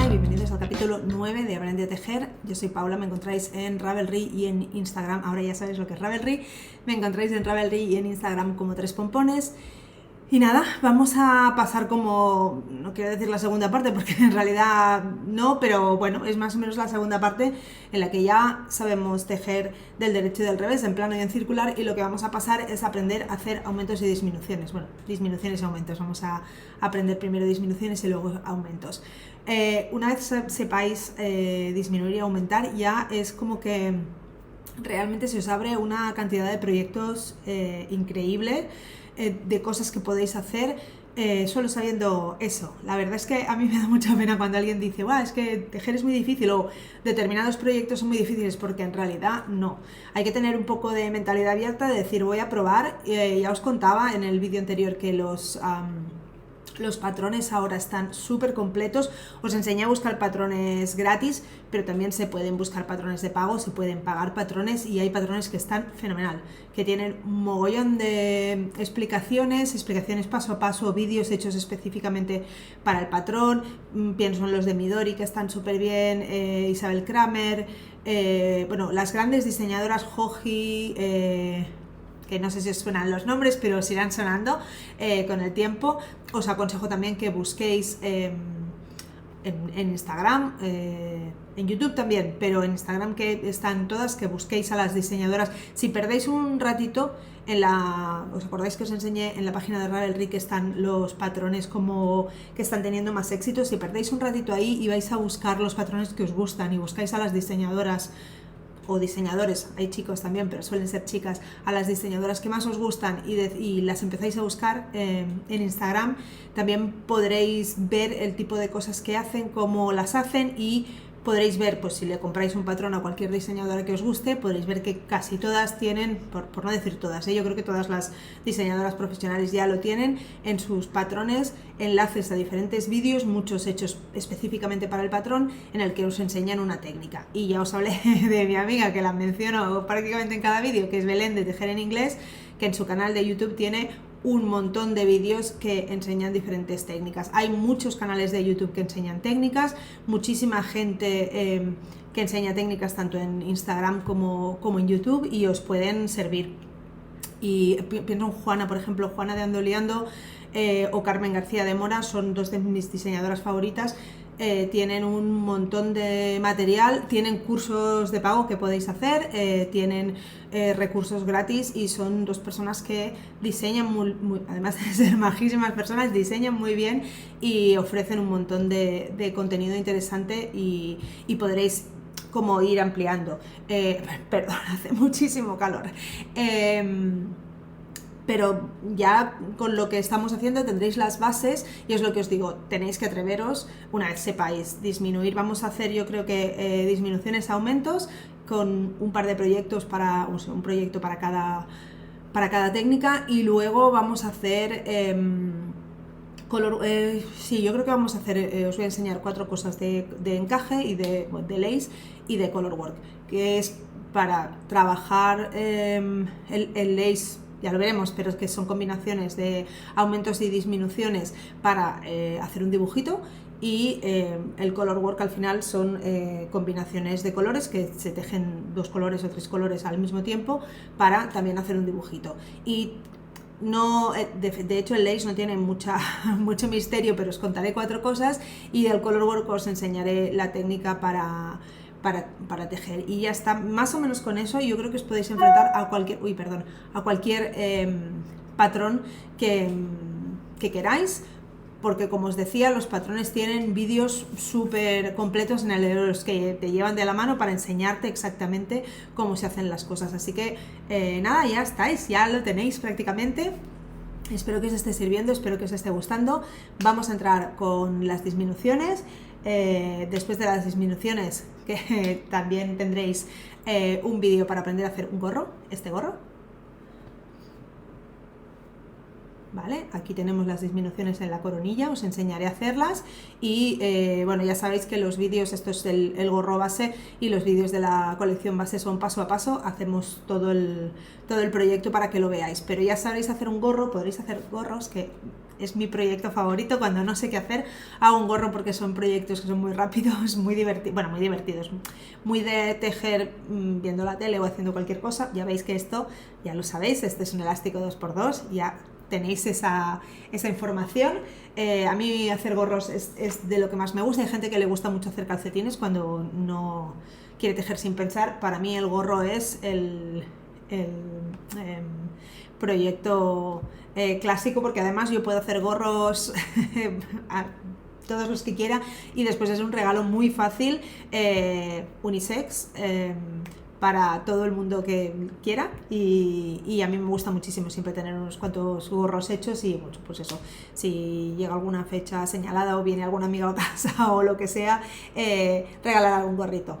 Hola y bienvenidos al capítulo 9 de Aprende a Tejer. Yo soy Paula, me encontráis en Ravelry y en Instagram. Ahora ya sabéis lo que es Ravelry. Me encontráis en Ravelry y en Instagram como Tres Pompones. Y nada, vamos a pasar como, no quiero decir la segunda parte porque en realidad no, pero bueno, es más o menos la segunda parte en la que ya sabemos tejer del derecho y del revés, en plano y en circular, y lo que vamos a pasar es aprender a hacer aumentos y disminuciones. Bueno, disminuciones y aumentos, vamos a aprender primero disminuciones y luego aumentos. Una vez sepáis disminuir y aumentar, ya es como que realmente se os abre una cantidad de proyectos increíble, de cosas que podéis hacer solo sabiendo eso. La verdad es que a mí me da mucha pena cuando alguien dice, es que tejer es muy difícil o determinados proyectos son muy difíciles, porque en realidad no. Hay que tener un poco de mentalidad abierta, de decir voy a probar. Ya os contaba en el vídeo anterior que los patrones ahora están súper completos. Os enseñé a buscar patrones gratis, pero también se pueden buscar patrones de pago, se pueden pagar patrones, y hay patrones que están fenomenal, que tienen un mogollón de explicaciones paso a paso, vídeos hechos específicamente para el patrón. Pienso en los de Midori, que están súper bien, Isabel Kramer, las grandes diseñadoras, Joji, que no sé si os suenan los nombres, pero os irán sonando con el tiempo. Os aconsejo también que busquéis en Instagram, en YouTube también, pero en Instagram, que están todas, que busquéis a las diseñadoras. Si perdéis un ratito, ¿os acordáis que os enseñé en la página de Ravelry que están los patrones como que están teniendo más éxito? Si perdéis un ratito ahí y vais a buscar los patrones que os gustan y buscáis a las diseñadoras o diseñadores, hay chicos también, pero suelen ser chicas, a las diseñadoras que más os gustan y las empezáis a buscar en Instagram, también podréis ver el tipo de cosas que hacen, cómo las hacen, y podréis ver, pues si le compráis un patrón a cualquier diseñadora que os guste, podréis ver que casi todas tienen, por no decir todas, yo creo que todas las diseñadoras profesionales ya lo tienen en sus patrones, enlaces a diferentes vídeos, muchos hechos específicamente para el patrón, en el que os enseñan una técnica. Y ya os hablé de mi amiga, que la menciono prácticamente en cada vídeo, que es Belén de Tejer en Inglés, que en su canal de YouTube tiene un montón de vídeos que enseñan diferentes técnicas. Hay muchos canales de YouTube que enseñan técnicas, muchísima gente que enseña técnicas tanto en Instagram como en YouTube, y os pueden servir. Y pienso en Juana, por ejemplo, Juana de Ando Liando, o Carmen García de Mora, son dos de mis diseñadoras favoritas. Tienen un montón de material, tienen cursos de pago que podéis hacer, tienen recursos gratis, y son dos personas que diseñan muy, además de ser majísimas personas, diseñan muy bien y ofrecen un montón de contenido interesante, y podréis como ir ampliando. Perdón, hace muchísimo calor. Pero ya con lo que estamos haciendo tendréis las bases, y es lo que os digo, tenéis que atreveros una vez sepáis disminuir. Vamos a hacer, yo creo que disminuciones, aumentos, con un par de proyectos un proyecto para cada técnica, y luego vamos a hacer yo creo que vamos a hacer, os voy a enseñar 4 cosas de encaje y de lace y de color work, que es para trabajar el lace. Ya lo veremos, pero es que son combinaciones de aumentos y disminuciones para hacer un dibujito, y el color work al final son combinaciones de colores que se tejen 2 colores o 3 colores al mismo tiempo para también hacer un dibujito. Y no, de hecho el lace no tiene mucho misterio, pero os contaré 4 cosas, y del color work os enseñaré la técnica para tejer, y ya está. Más o menos con eso yo creo que os podéis enfrentar a cualquier patrón que queráis, porque como os decía, los patrones tienen vídeos súper completos en los que te llevan de la mano para enseñarte exactamente cómo se hacen las cosas. Así que nada, ya estáis, ya lo tenéis prácticamente. Espero que os esté sirviendo, espero que os esté gustando. Vamos a entrar con las disminuciones. Después de las disminuciones, que también tendréis un vídeo para aprender a hacer un gorro, este gorro. ¿vale? Aquí tenemos las disminuciones en la coronilla, os enseñaré a hacerlas y bueno, ya sabéis que los vídeos, esto es el gorro base y los vídeos de la colección base son paso a paso, hacemos todo el proyecto para que lo veáis, pero ya sabréis hacer un gorro, podréis hacer gorros, que es mi proyecto favorito. Cuando no sé qué hacer, hago un gorro porque son proyectos que son muy rápidos, muy divertidos, bueno, muy divertidos, muy de tejer viendo la tele o haciendo cualquier cosa. Ya veis que esto, ya lo sabéis, este es un elástico 2x2, ya tenéis esa información. A mí hacer gorros es de lo que más me gusta. Hay gente que le gusta mucho hacer calcetines cuando no quiere tejer sin pensar. Para mí el gorro es el proyecto clásico, porque además yo puedo hacer gorros a todos los que quiera y después es un regalo muy fácil, unisex, para todo el mundo que quiera y a mí me gusta muchísimo siempre tener unos cuantos gorros hechos y bueno, pues eso, si llega alguna fecha señalada o viene alguna amiga a casa o lo que sea, regalar algún gorrito.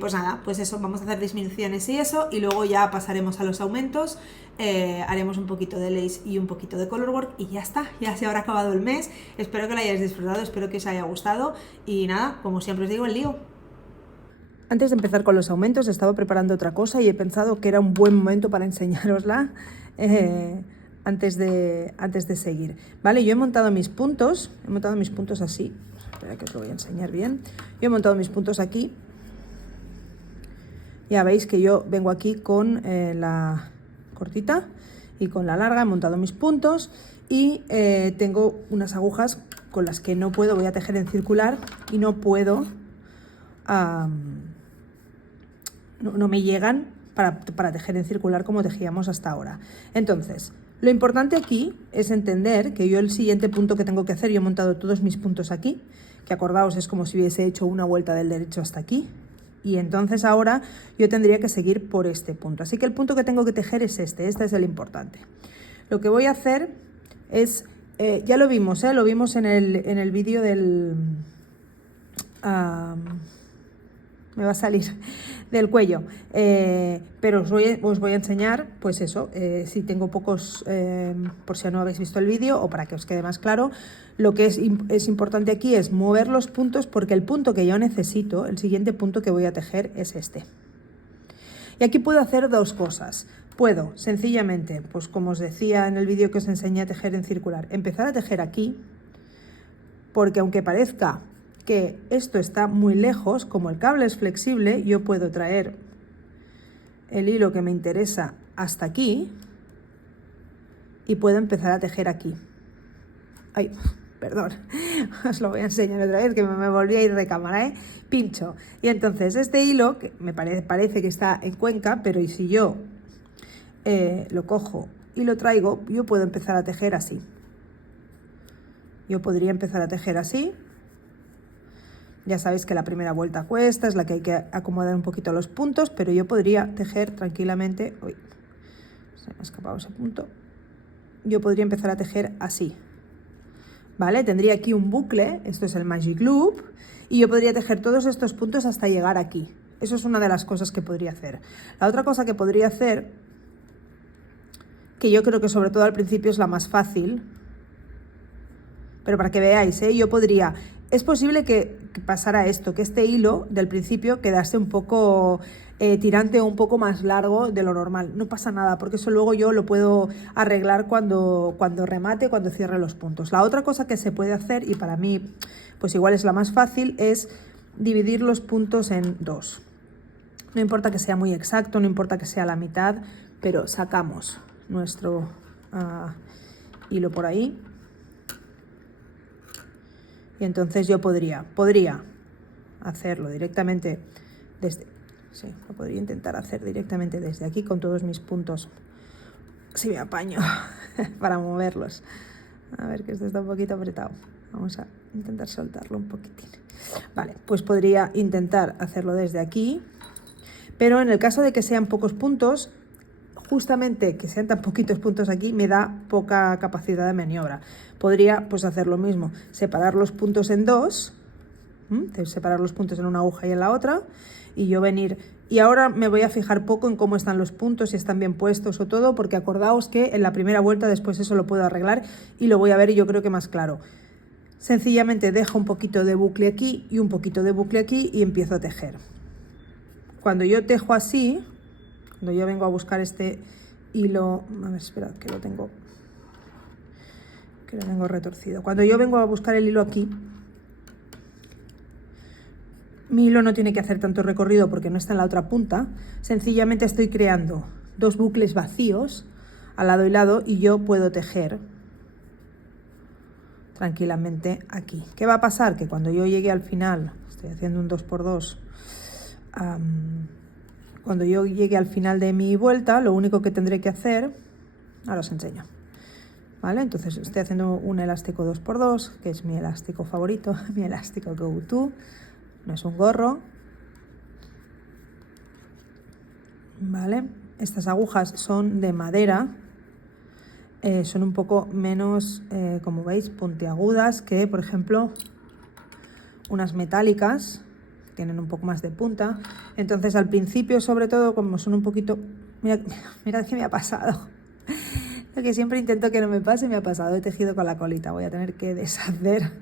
Pues nada, pues eso, vamos a hacer disminuciones y eso, y luego ya pasaremos a los aumentos, haremos un poquito de lace y un poquito de colorwork y ya está, ya se habrá acabado el mes. Espero que lo hayáis disfrutado, espero que os haya gustado y nada, como siempre os digo, el lío. Antes de empezar con los aumentos estaba preparando otra cosa y he pensado que era un buen momento para enseñárosla antes de seguir. Vale, yo he montado mis puntos así, espera que os lo voy a enseñar bien. Yo he montado mis puntos aquí. Ya veis que yo vengo aquí con la cortita y con la larga, he montado mis puntos y tengo unas agujas con las que no puedo, voy a tejer en circular y no puedo, no me llegan para tejer en circular como tejíamos hasta ahora. Entonces, lo importante aquí es entender que yo el siguiente punto que tengo que hacer, yo he montado todos mis puntos aquí, que acordaos es como si hubiese hecho una vuelta del derecho hasta aquí. Y entonces ahora yo tendría que seguir por este punto. Así que el punto que tengo que tejer es este es el importante. Lo que voy a hacer es, ya lo vimos en el vídeo del... me va a salir del cuello, pero os voy a enseñar, pues eso, si tengo pocos, por si no habéis visto el vídeo o para que os quede más claro, lo que es importante aquí es mover los puntos, porque el punto que yo necesito, el siguiente punto que voy a tejer es este. Y aquí puedo hacer dos cosas. Puedo, sencillamente, pues como os decía en el vídeo que os enseñé a tejer en circular, empezar a tejer aquí, porque aunque parezca que esto está muy lejos, como el cable es flexible, yo puedo traer el hilo que me interesa hasta aquí y puedo empezar a tejer aquí. Ay, perdón, os lo voy a enseñar otra vez, que me volví a ir de cámara, pincho. Y entonces este hilo, que me parece que está en cuenca, pero si yo lo cojo y lo traigo, yo puedo empezar a tejer así. Yo podría empezar a tejer así. Ya sabéis que la primera vuelta cuesta, es la que hay que acomodar un poquito los puntos, pero yo podría tejer tranquilamente. Uy, se me ha escapado ese punto. Yo podría empezar a tejer así. ¿Vale? Tendría aquí un bucle, esto es el Magic Loop, y yo podría tejer todos estos puntos hasta llegar aquí. Eso es una de las cosas que podría hacer. La otra cosa que podría hacer, que yo creo que sobre todo al principio es la más fácil, pero para que veáis, yo podría... Es posible que pasara esto, que este hilo del principio quedase un poco tirante o un poco más largo de lo normal. No pasa nada, porque eso luego yo lo puedo arreglar cuando remate, cuando cierre los puntos. La otra cosa que se puede hacer, y para mí pues igual es la más fácil, es dividir los puntos en dos. No importa que sea muy exacto, no importa que sea la mitad, pero sacamos nuestro hilo por ahí. Y entonces yo podría hacerlo directamente desde... Sí, lo podría intentar hacer directamente desde aquí con todos mis puntos. Si me apaño para moverlos. A ver, que esto está un poquito apretado. Vamos a intentar soltarlo un poquitín. Vale, pues podría intentar hacerlo desde aquí. Pero en el caso de que sean pocos puntos, justamente que sean tan poquitos puntos aquí, me da poca capacidad de maniobra. Podría pues hacer lo mismo, separar los puntos en dos, separar los puntos en una aguja y en la otra, y yo venir. Y ahora me voy a fijar poco en cómo están los puntos, si están bien puestos o todo, porque acordaos que en la primera vuelta después eso lo puedo arreglar y lo voy a ver, y yo creo que más claro. Sencillamente dejo un poquito de bucle aquí y un poquito de bucle aquí y empiezo a tejer. Cuando yo tejo así, cuando yo vengo a buscar este hilo, a ver, esperad que lo tengo retorcido. Cuando yo vengo a buscar el hilo aquí, mi hilo no tiene que hacer tanto recorrido porque no está en la otra punta. Sencillamente estoy creando dos bucles vacíos al lado y lado, y yo puedo tejer tranquilamente aquí. ¿Qué va a pasar? Que cuando yo llegue al final, estoy haciendo un 2×2, cuando yo llegue al final de mi vuelta, lo único que tendré que hacer, ahora os enseño, ¿vale? Entonces estoy haciendo un elástico 2×2, que es mi elástico favorito, mi elástico go-to, no es un gorro, ¿vale? Estas agujas son de madera, son un poco menos, como veis, puntiagudas que, por ejemplo, unas metálicas, tienen un poco más de punta. Entonces al principio, sobre todo, como son un poquito... Mirad qué me ha pasado. Lo que siempre intento que no me pase me ha pasado. He tejido con la colita, voy a tener que deshacer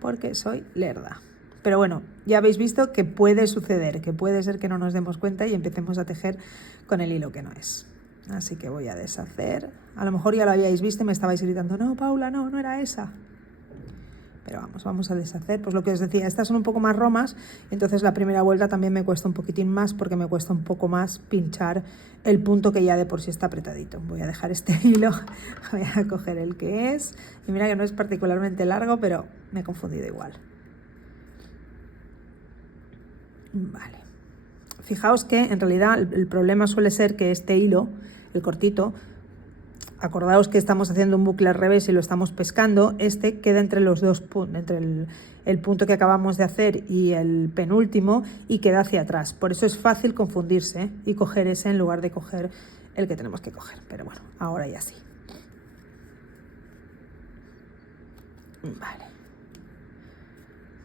porque soy lerda. Pero bueno, ya habéis visto que puede suceder, que puede ser que no nos demos cuenta y empecemos a tejer con el hilo que no es. Así que voy a deshacer. A lo mejor ya lo habíais visto y me estabais gritando, no, Paula, no era esa. Pero vamos a deshacer. Pues lo que os decía, estas son un poco más romas, entonces la primera vuelta también me cuesta un poquitín más porque me cuesta un poco más pinchar el punto que ya de por sí está apretadito. Voy a dejar este hilo, voy a coger el que es, y mira que no es particularmente largo, pero me he confundido igual. Vale. Fijaos que en realidad el problema suele ser que este hilo, el cortito, acordaos que estamos haciendo un bucle al revés y lo estamos pescando, este queda entre los dos puntos, entre el punto que acabamos de hacer y el penúltimo, y queda hacia atrás. Por eso es fácil confundirse y coger ese en lugar de coger el que tenemos que coger. Pero bueno, ahora ya sí. Vale.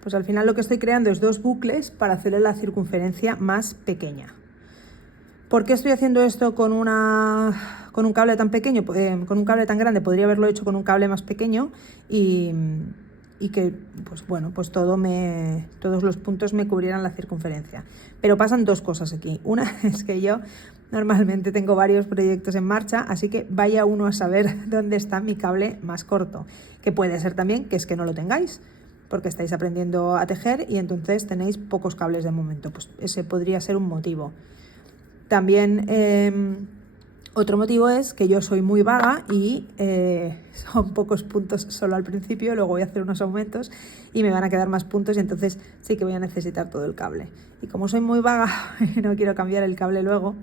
Pues al final lo que estoy creando es dos bucles para hacerle la circunferencia más pequeña. ¿Por qué estoy haciendo esto con un cable tan pequeño? Con un cable tan grande podría haberlo hecho con un cable más pequeño y que, pues bueno, pues todos los puntos me cubrieran la circunferencia. Pero pasan dos cosas aquí. Una es que yo normalmente tengo varios proyectos en marcha, así que vaya uno a saber dónde está mi cable más corto. Que puede ser también que es que no lo tengáis, porque estáis aprendiendo a tejer y entonces tenéis pocos cables de momento. Pues ese podría ser un motivo. También otro motivo es que yo soy muy vaga y son pocos puntos solo al principio, luego voy a hacer unos aumentos y me van a quedar más puntos, y entonces sí que voy a necesitar todo el cable. Y como soy muy vaga y no quiero cambiar el cable luego,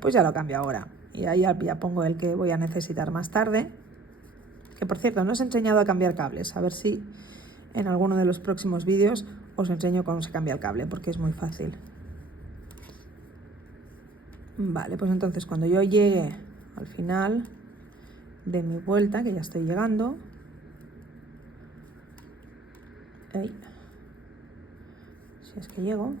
pues ya lo cambio ahora. Y ahí ya pongo el que voy a necesitar más tarde. Que por cierto, no os he enseñado a cambiar cables, a ver si en alguno de los próximos vídeos os enseño cómo se cambia el cable, porque es muy fácil. Vale, pues entonces cuando yo llegue al final de mi vuelta, que ya estoy llegando, si es que llego,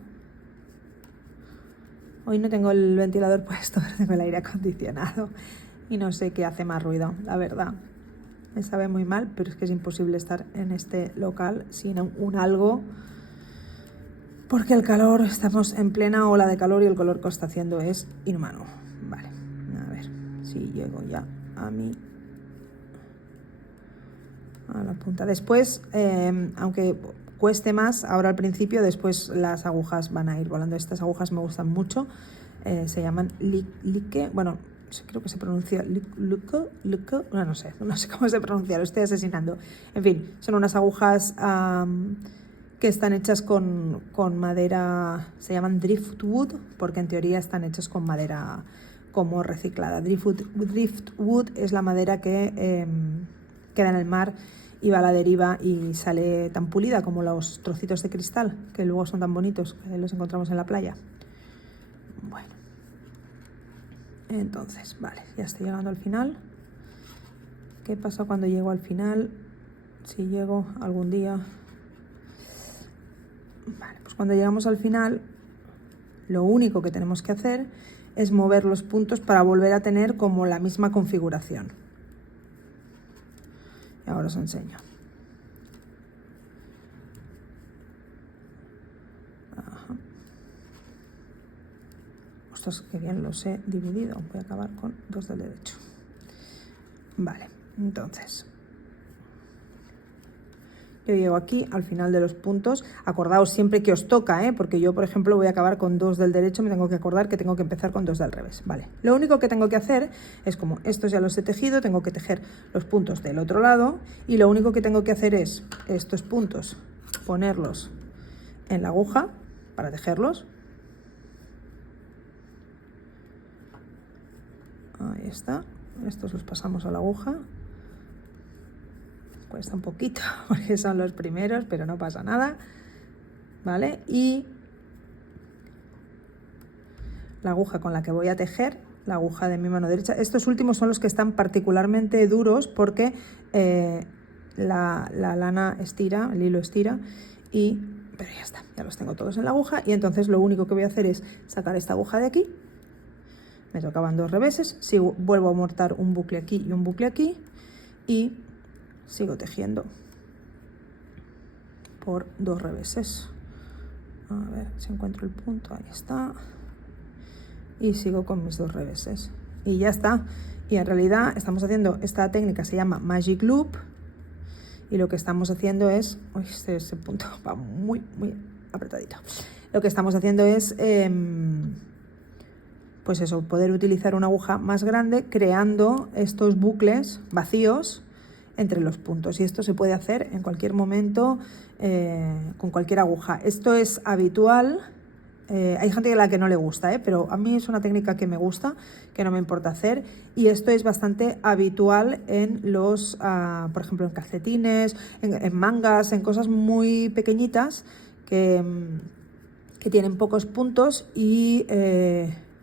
hoy no tengo el ventilador puesto, tengo el aire acondicionado y no sé qué hace más ruido, la verdad. Me sabe muy mal, pero es que es imposible estar en este local sin un algo, porque el calor, estamos en plena ola de calor y el calor que está haciendo es inhumano. Vale, a ver si llego ya a la punta. Después, aunque cueste más ahora al principio, después las agujas van a ir volando. Estas agujas me gustan mucho, se llaman Like, bueno, creo que se pronuncia Luco, no sé cómo se pronuncia, lo estoy asesinando. En fin, son unas agujas que están hechas con madera, se llaman driftwood, porque en teoría están hechas con madera como reciclada. Driftwood es la madera que queda en el mar y va a la deriva y sale tan pulida como los trocitos de cristal, que luego son tan bonitos, que los encontramos en la playa. Bueno, entonces, vale, ya estoy llegando al final. ¿Qué pasa cuando llego al final? Si llego algún día. Vale, pues cuando llegamos al final, lo único que tenemos que hacer es mover los puntos para volver a tener como la misma configuración. Y ahora os enseño. Ajá. Ostras, qué bien los he dividido. Voy a acabar con 2 del derecho. Vale, entonces yo llego aquí al final de los puntos. Acordaos siempre que os toca, porque yo, por ejemplo, voy a acabar con 2 del derecho, me tengo que acordar que tengo que empezar con 2 del revés. Vale, lo único que tengo que hacer es, como estos ya los he tejido, tengo que tejer los puntos del otro lado, y lo único que tengo que hacer es estos puntos ponerlos en la aguja para tejerlos. Ahí está, estos los pasamos a la aguja. Cuesta un poquito porque son los primeros, pero no pasa nada, ¿vale? Y la aguja con la que voy a tejer, la aguja de mi mano derecha, estos últimos son los que están particularmente duros porque la lana estira, el hilo estira, pero ya está, ya los tengo todos en la aguja, y entonces lo único que voy a hacer es sacar esta aguja de aquí, me tocaban 2 reveses, vuelvo a montar un bucle aquí y un bucle aquí, y sigo tejiendo por 2 reveses. A ver si encuentro el punto, ahí está, y sigo con mis 2 reveses y ya está. Y en realidad estamos haciendo, esta técnica se llama Magic Loop, y lo que estamos haciendo es, uy, ese punto va muy apretadito, lo que estamos haciendo es pues eso, poder utilizar una aguja más grande creando estos bucles vacíos entre los puntos, y esto se puede hacer en cualquier momento con cualquier aguja. Esto es habitual, hay gente a la que no le gusta, pero a mí es una técnica que me gusta, que no me importa hacer, y esto es bastante habitual en los, por ejemplo, en calcetines, en mangas, en cosas muy pequeñitas que tienen pocos puntos, y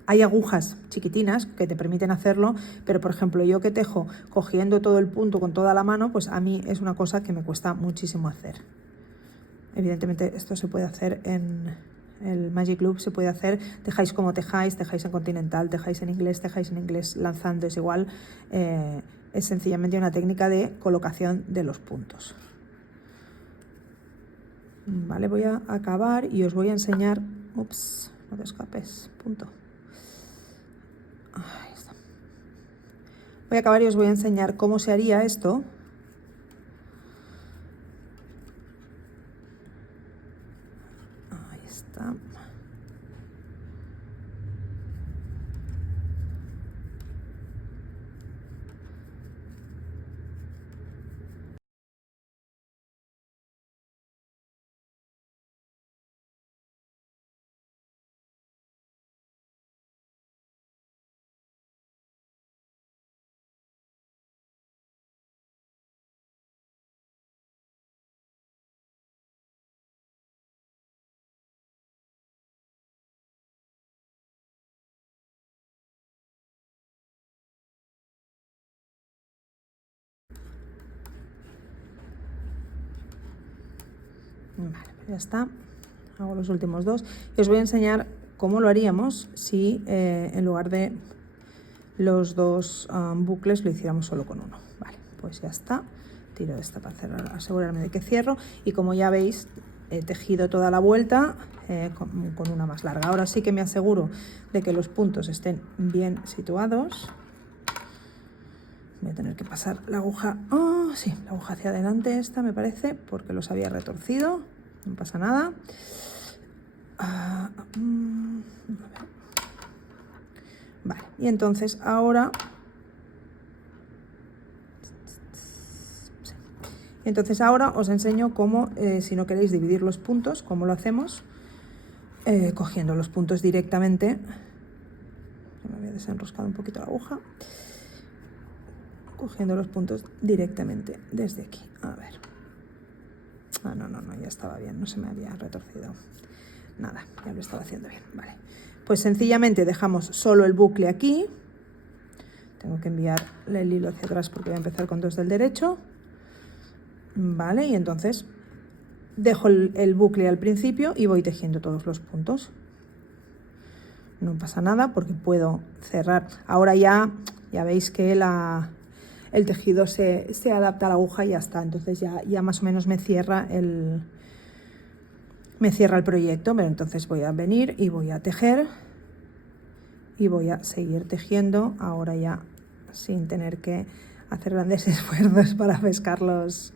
hay agujas chiquitinas que te permiten hacerlo, pero por ejemplo yo que tejo cogiendo todo el punto con toda la mano, pues a mí es una cosa que me cuesta muchísimo hacer. Evidentemente esto se puede hacer en el Magic Loop, se puede hacer, tejáis como tejáis en continental, tejáis en inglés, lanzando, es igual, es sencillamente una técnica de colocación de los puntos. Vale, voy a acabar y os voy a enseñar, ups, no te escapes, punto. Ahí está. Voy a acabar y os voy a enseñar cómo se haría esto. Ahí está. Vale, ya está. Hago los últimos 2 y os voy a enseñar cómo lo haríamos si en lugar de los 2 bucles lo hiciéramos solo con uno. Vale, pues ya está. Tiro esta para cerrar, asegurarme de que cierro, y como ya veis he tejido toda la vuelta con una más larga. Ahora sí que me aseguro de que los puntos estén bien situados. Voy a tener que pasar la aguja, sí, la aguja hacia adelante esta me parece, porque los había retorcido, no pasa nada. Vale, y entonces ahora os enseño cómo, si no queréis dividir los puntos, cómo lo hacemos, cogiendo los puntos directamente. Me había desenroscado un poquito la aguja. Cogiendo los puntos directamente desde aquí. A ver. No, ya estaba bien, no se me había retorcido. Nada, ya lo estaba haciendo bien. Vale. Pues sencillamente dejamos solo el bucle aquí. Tengo que enviar el hilo hacia atrás porque voy a empezar con 2 del derecho. Vale, y entonces dejo el bucle al principio y voy tejiendo todos los puntos. No pasa nada porque puedo cerrar. Ahora ya veis que el tejido se adapta a la aguja y ya está. Entonces ya más o menos me cierra el proyecto. Pero entonces voy a venir y voy a tejer y voy a seguir tejiendo. Ahora ya sin tener que hacer grandes esfuerzos para pescar los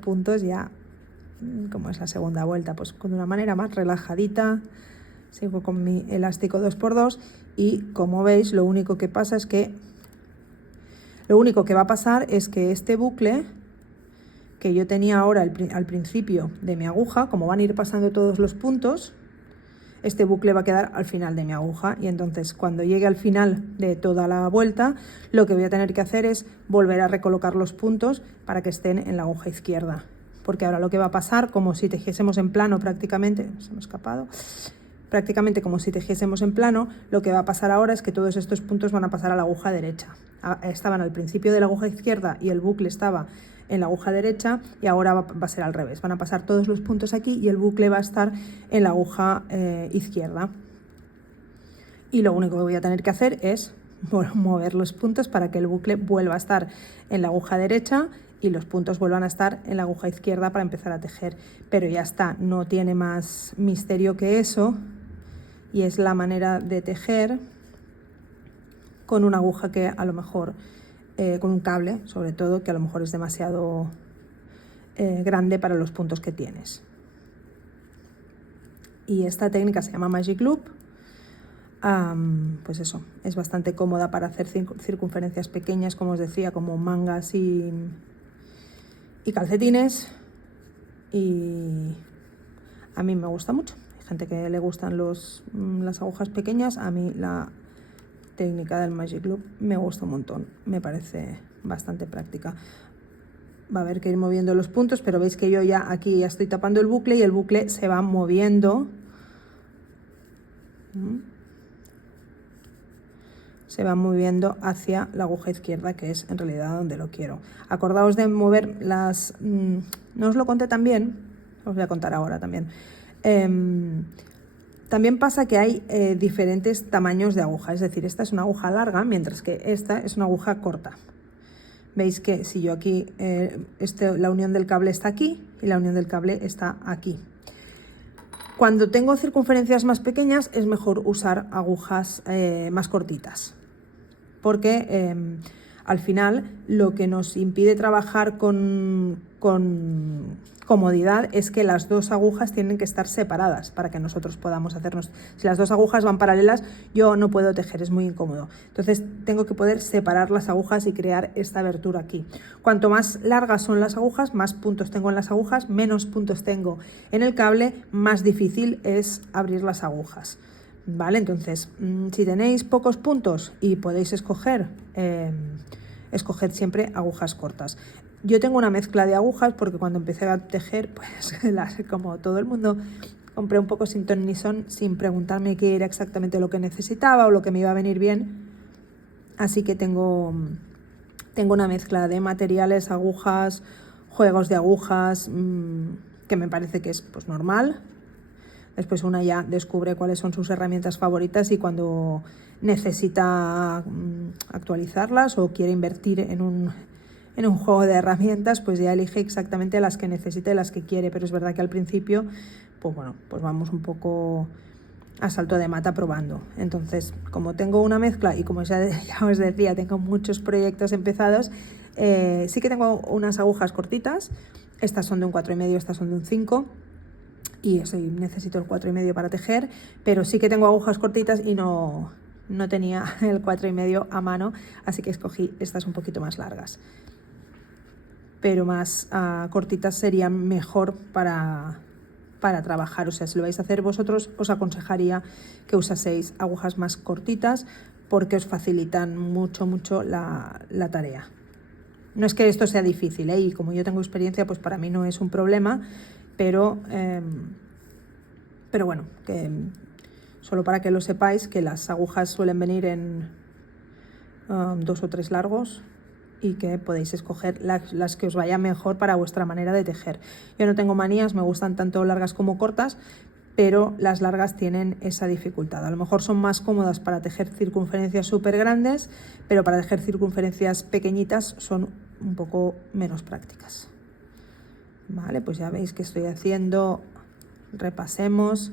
puntos, ya como es la segunda vuelta, pues con una manera más relajadita. Sigo con mi elástico 2×2 y como veis lo único que va a pasar es que este bucle que yo tenía ahora al principio de mi aguja, como van a ir pasando todos los puntos, este bucle va a quedar al final de mi aguja y entonces cuando llegue al final de toda la vuelta lo que voy a tener que hacer es volver a recolocar los puntos para que estén en la aguja izquierda, porque ahora lo que va a pasar, como si tejiésemos en plano prácticamente, se me ha escapado, prácticamente como si tejiésemos en plano, lo que va a pasar ahora es que todos estos puntos van a pasar a la aguja derecha. Estaban al principio de la aguja izquierda y el bucle estaba en la aguja derecha y ahora va a ser al revés. Van a pasar todos los puntos aquí y el bucle va a estar en la aguja izquierda. Y lo único que voy a tener que hacer es mover los puntos para que el bucle vuelva a estar en la aguja derecha y los puntos vuelvan a estar en la aguja izquierda para empezar a tejer. Pero ya está, no tiene más misterio que eso. Y es la manera de tejer con una aguja que a lo mejor, con un cable sobre todo, que a lo mejor es demasiado grande para los puntos que tienes. Y esta técnica se llama Magic Loop. Pues eso, es bastante cómoda para hacer circunferencias pequeñas, como os decía, como mangas y calcetines. Y a mí me gusta mucho. Gente que le gustan las agujas pequeñas, a mí la técnica del Magic Loop me gusta un montón, me parece bastante práctica. Va a haber que ir moviendo los puntos, pero veis que yo ya aquí ya estoy tapando el bucle y el bucle se va moviendo. Se va moviendo hacia la aguja izquierda, que es en realidad donde lo quiero. Acordaos de mover las... no os lo conté también, os voy a contar ahora también. También pasa que hay diferentes tamaños de aguja, es decir, esta es una aguja larga, mientras que esta es una aguja corta. Veis que si yo aquí, la unión del cable está aquí y la unión del cable está aquí. Cuando tengo circunferencias más pequeñas es mejor usar agujas más cortitas, porque al final lo que nos impide trabajar con comodidad es que las dos agujas tienen que estar separadas para que nosotros podamos hacernos. Si las dos agujas van paralelas, yo no puedo tejer, es muy incómodo. Entonces tengo que poder separar las agujas y crear esta abertura aquí. Cuanto más largas son las agujas, más puntos tengo en las agujas, menos puntos tengo en el cable, más difícil es abrir las agujas. ¿Vale? Entonces, si tenéis pocos puntos y podéis escoger, escoged siempre agujas cortas. Yo tengo una mezcla de agujas porque cuando empecé a tejer, pues como todo el mundo, compré un poco sin ton ni son, sin preguntarme qué era exactamente lo que necesitaba o lo que me iba a venir bien. Así que tengo una mezcla de materiales, agujas, juegos de agujas, que me parece que es pues normal. Después una ya descubre cuáles son sus herramientas favoritas y cuando necesita actualizarlas o quiere invertir en un juego de herramientas, pues ya elige exactamente las que necesite, las que quiere. Pero es verdad que al principio, pues bueno, pues vamos un poco a salto de mata probando. Entonces, como tengo una mezcla y como ya os decía, tengo muchos proyectos empezados, sí que tengo unas agujas cortitas. Estas son de un 4,5, estas son de un 5. Y eso, necesito el 4,5 para tejer, pero sí que tengo agujas cortitas y no tenía el 4,5 a mano, así que escogí estas un poquito más largas. Pero más cortitas serían mejor para trabajar. O sea, si lo vais a hacer vosotros, os aconsejaría que usaseis agujas más cortitas porque os facilitan mucho la tarea. No es que esto sea difícil, y como yo tengo experiencia, pues para mí no es un problema, pero bueno, que solo para que lo sepáis, que las agujas suelen venir en 2 o 3 largos, y que podéis escoger las que os vaya mejor para vuestra manera de tejer. Yo no tengo manías, me gustan tanto largas como cortas, pero las largas tienen esa dificultad. A lo mejor son más cómodas para tejer circunferencias súper grandes, pero para tejer circunferencias pequeñitas son un poco menos prácticas. Vale, pues ya veis que estoy haciendo, repasemos,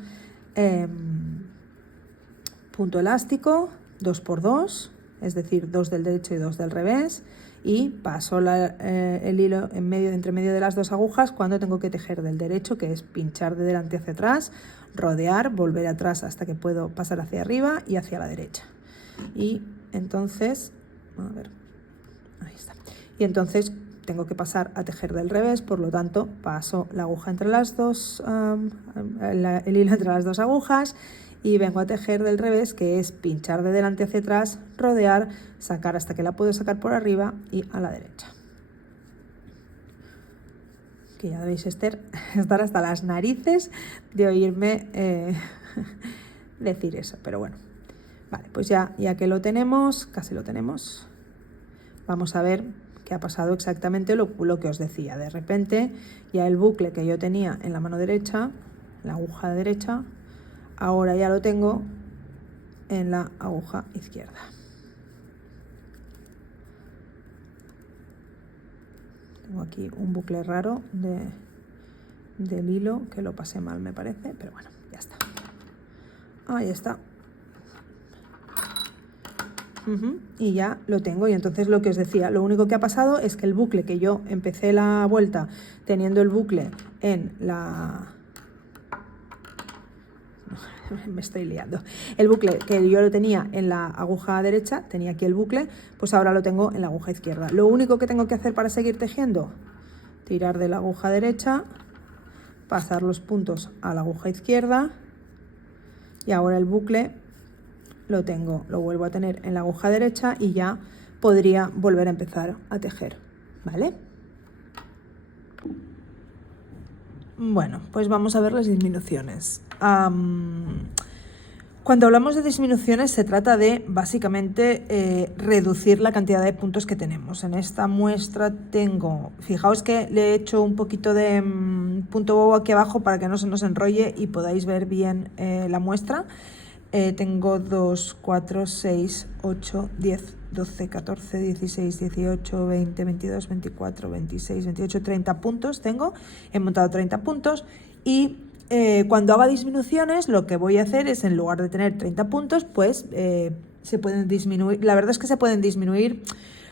punto elástico, 2×2, es decir, 2 del derecho y 2 del revés, y paso el hilo entre medio de las dos agujas cuando tengo que tejer del derecho, que es pinchar de delante hacia atrás, rodear, volver atrás hasta que puedo pasar hacia arriba y hacia la derecha. Y entonces, a ver, ahí está. Y entonces tengo que pasar a tejer del revés, por lo tanto paso la aguja entre las dos, el hilo entre las dos agujas, y vengo a tejer del revés, que es pinchar de delante hacia atrás, rodear, sacar hasta que la puedo sacar por arriba y a la derecha. Que ya veis, estar hasta las narices de oírme decir eso, pero bueno. Vale, pues ya que lo tenemos, casi lo tenemos, vamos a ver qué ha pasado exactamente lo que os decía. De repente ya el bucle que yo tenía en la mano derecha, en la aguja derecha, ahora ya lo tengo en la aguja izquierda. Tengo aquí un bucle raro del hilo, que lo pasé mal me parece, pero bueno, ya está. Ahí está. Y ya lo tengo. Y entonces lo que os decía, lo único que ha pasado es que el bucle que yo empecé la vuelta teniendo el bucle en la... me estoy liando. El bucle que yo lo tenía en la aguja derecha, tenía aquí el bucle, pues ahora lo tengo en la aguja izquierda. Lo único que tengo que hacer para seguir tejiendo, tirar de la aguja derecha, pasar los puntos a la aguja izquierda, y ahora el bucle lo vuelvo a tener en la aguja derecha y ya podría volver a empezar a tejer, ¿vale? Bueno, pues vamos a ver las disminuciones. Cuando hablamos de disminuciones se trata de básicamente reducir la cantidad de puntos que tenemos. En esta muestra tengo, fijaos que le he hecho un poquito de punto bobo aquí abajo para que no se nos enrolle y podáis ver bien la muestra. Tengo 2, 4, 6, 8, 10, 12, 14, 16, 18, 20, 22, 24, 26, 28, 30 puntos tengo. He montado 30 puntos y cuando haga disminuciones lo que voy a hacer es, en lugar de tener 30 puntos, pues se pueden disminuir. La verdad es que se pueden disminuir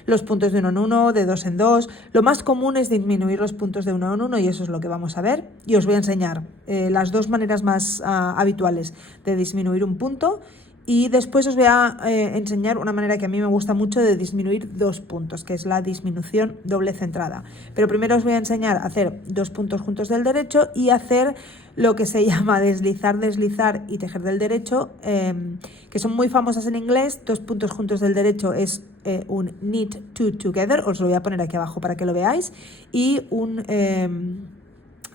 los puntos de 1 en 1, de 2 en 2. Lo más común es disminuir los puntos de 1 en 1 y eso es lo que vamos a ver. Y os voy a enseñar las dos maneras más habituales de disminuir un punto. Y después os voy a enseñar una manera que a mí me gusta mucho de disminuir 2 puntos, que es la disminución doble centrada. Pero primero os voy a enseñar a hacer 2 puntos juntos del derecho y hacer lo que se llama deslizar, deslizar y tejer del derecho, que son muy famosas en inglés. 2 puntos juntos del derecho es un knit two together, os lo voy a poner aquí abajo para que lo veáis, y un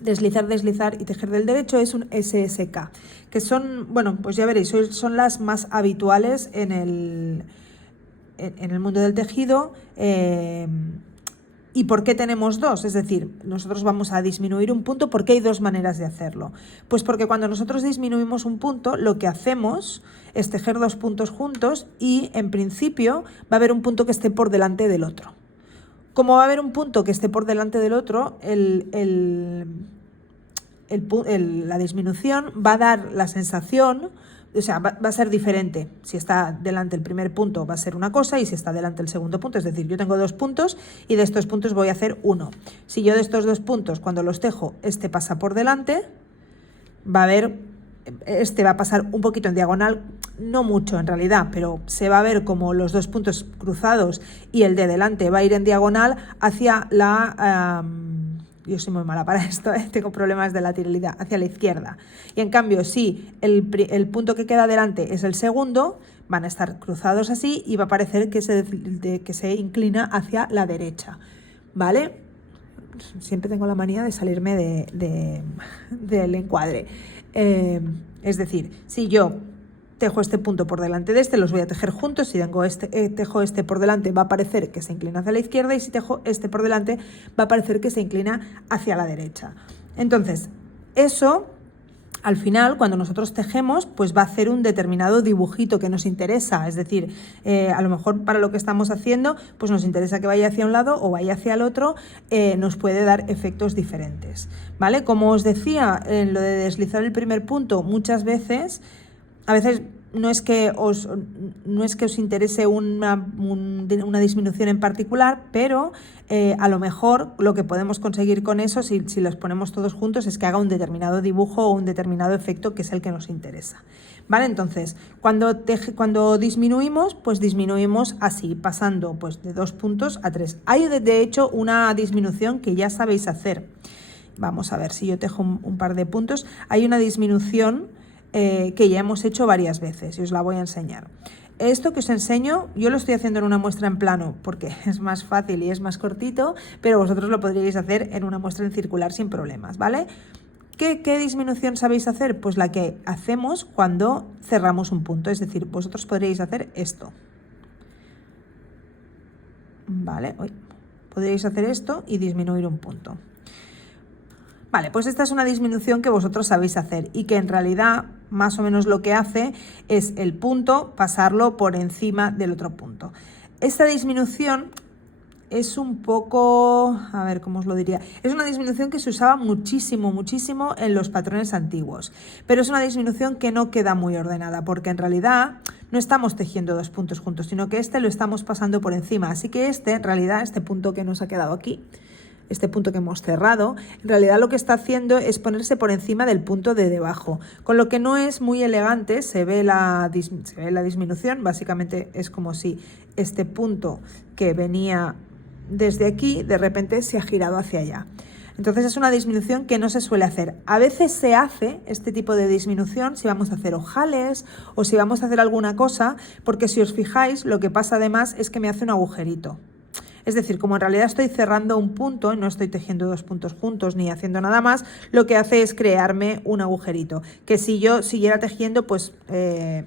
deslizar, deslizar y tejer del derecho es un SSK, que son, bueno, pues ya veréis, son las más habituales en el mundo del tejido. ¿Y por qué tenemos dos? Es decir, nosotros vamos a disminuir un punto. ¿Por qué hay dos maneras de hacerlo? Pues porque cuando nosotros disminuimos un punto, lo que hacemos es tejer 2 puntos juntos y, en principio, va a haber un punto que esté por delante del otro. Como va a haber un punto que esté por delante del otro, la disminución va a dar la sensación, o sea, va a ser diferente. Si está delante el primer punto va a ser una cosa y si está delante el segundo punto, es decir, yo tengo 2 puntos y de estos puntos voy a hacer uno. Si yo de estos 2 puntos, cuando los tejo, este pasa por delante, este va a pasar un poquito en diagonal, no mucho en realidad, pero se va a ver como los 2 puntos cruzados y el de delante va a ir en diagonal hacia la... yo soy muy mala para esto, tengo problemas de lateralidad, hacia la izquierda. Y en cambio, si el punto que queda delante es el segundo, van a estar cruzados así y va a parecer que se inclina hacia la derecha, ¿vale? Siempre tengo la manía de salirme del encuadre. Es decir, si yo tejo este punto por delante de este, los voy a tejer juntos. Si tengo tejo este por delante, va a parecer que se inclina hacia la izquierda, y si tejo este por delante, va a parecer que se inclina hacia la derecha. Entonces, eso, al final, cuando nosotros tejemos, pues va a hacer un determinado dibujito que nos interesa. Es decir, a lo mejor para lo que estamos haciendo, pues nos interesa que vaya hacia un lado o vaya hacia el otro, nos puede dar efectos diferentes, ¿vale? Como os decía, en lo de deslizar el primer punto, muchas veces, a veces no es que os interese una disminución en particular, pero a lo mejor lo que podemos conseguir con eso, si los ponemos todos juntos, es que haga un determinado dibujo o un determinado efecto que es el que nos interesa, ¿vale? Entonces, cuando disminuimos, pues disminuimos así, pasando pues de 2 puntos a 3. Hay de hecho una disminución que ya sabéis hacer. Vamos a ver, si yo tejo un par de puntos, hay una disminución que ya hemos hecho varias veces y os la voy a enseñar. Esto que os enseño, yo lo estoy haciendo en una muestra en plano porque es más fácil y es más cortito, pero vosotros lo podríais hacer en una muestra en circular sin problemas, ¿vale? ¿Qué disminución sabéis hacer? Pues la que hacemos cuando cerramos un punto, es decir, vosotros podríais hacer esto, ¿vale? Podríais hacer esto y disminuir un punto. Vale, pues esta es una disminución que vosotros sabéis hacer y que en realidad más o menos lo que hace es el punto pasarlo por encima del otro punto. Esta disminución es un poco, a ver, ¿cómo os lo diría? Es una disminución que se usaba muchísimo en los patrones antiguos, pero es una disminución que no queda muy ordenada porque en realidad no estamos tejiendo 2 puntos juntos, sino que lo estamos pasando por encima. Así que en realidad, este punto que nos ha quedado aquí, este punto que hemos cerrado, en realidad lo que está haciendo es ponerse por encima del punto de debajo, con lo que no es muy elegante, se ve la disminución. Básicamente es como si este punto que venía desde aquí, de repente se ha girado hacia allá. Entonces es una disminución que no se suele hacer. A veces se hace este tipo de disminución si vamos a hacer ojales o si vamos a hacer alguna cosa, porque si os fijáis, lo que pasa además es que me hace un agujerito. Es decir, como en realidad estoy cerrando un punto y no estoy tejiendo 2 puntos juntos ni haciendo nada más, lo que hace es crearme un agujerito, que si yo siguiera tejiendo, pues se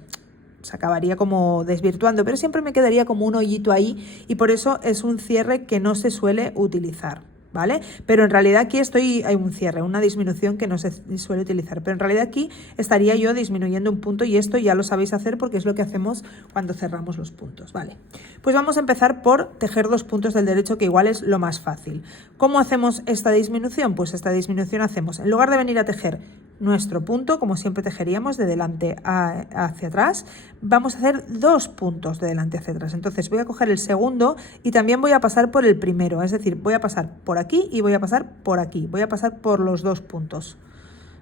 acabaría como desvirtuando, pero siempre me quedaría como un hoyito ahí y por eso es un cierre que no se suele utilizar, ¿vale? Pero en realidad aquí hay un cierre, una disminución que no se suele utilizar, pero en realidad aquí estaría yo disminuyendo un punto y esto ya lo sabéis hacer porque es lo que hacemos cuando cerramos los puntos, ¿vale? Pues vamos a empezar por tejer 2 puntos del derecho, que igual es lo más fácil. ¿Cómo hacemos esta disminución? Pues esta disminución hacemos, en lugar de venir a tejer nuestro punto, como siempre tejeríamos de delante hacia atrás, vamos a hacer 2 puntos de delante hacia atrás. Entonces voy a coger el segundo y también voy a pasar por el primero, es decir, voy a pasar por aquí y voy a pasar por aquí, voy a pasar por los 2 puntos,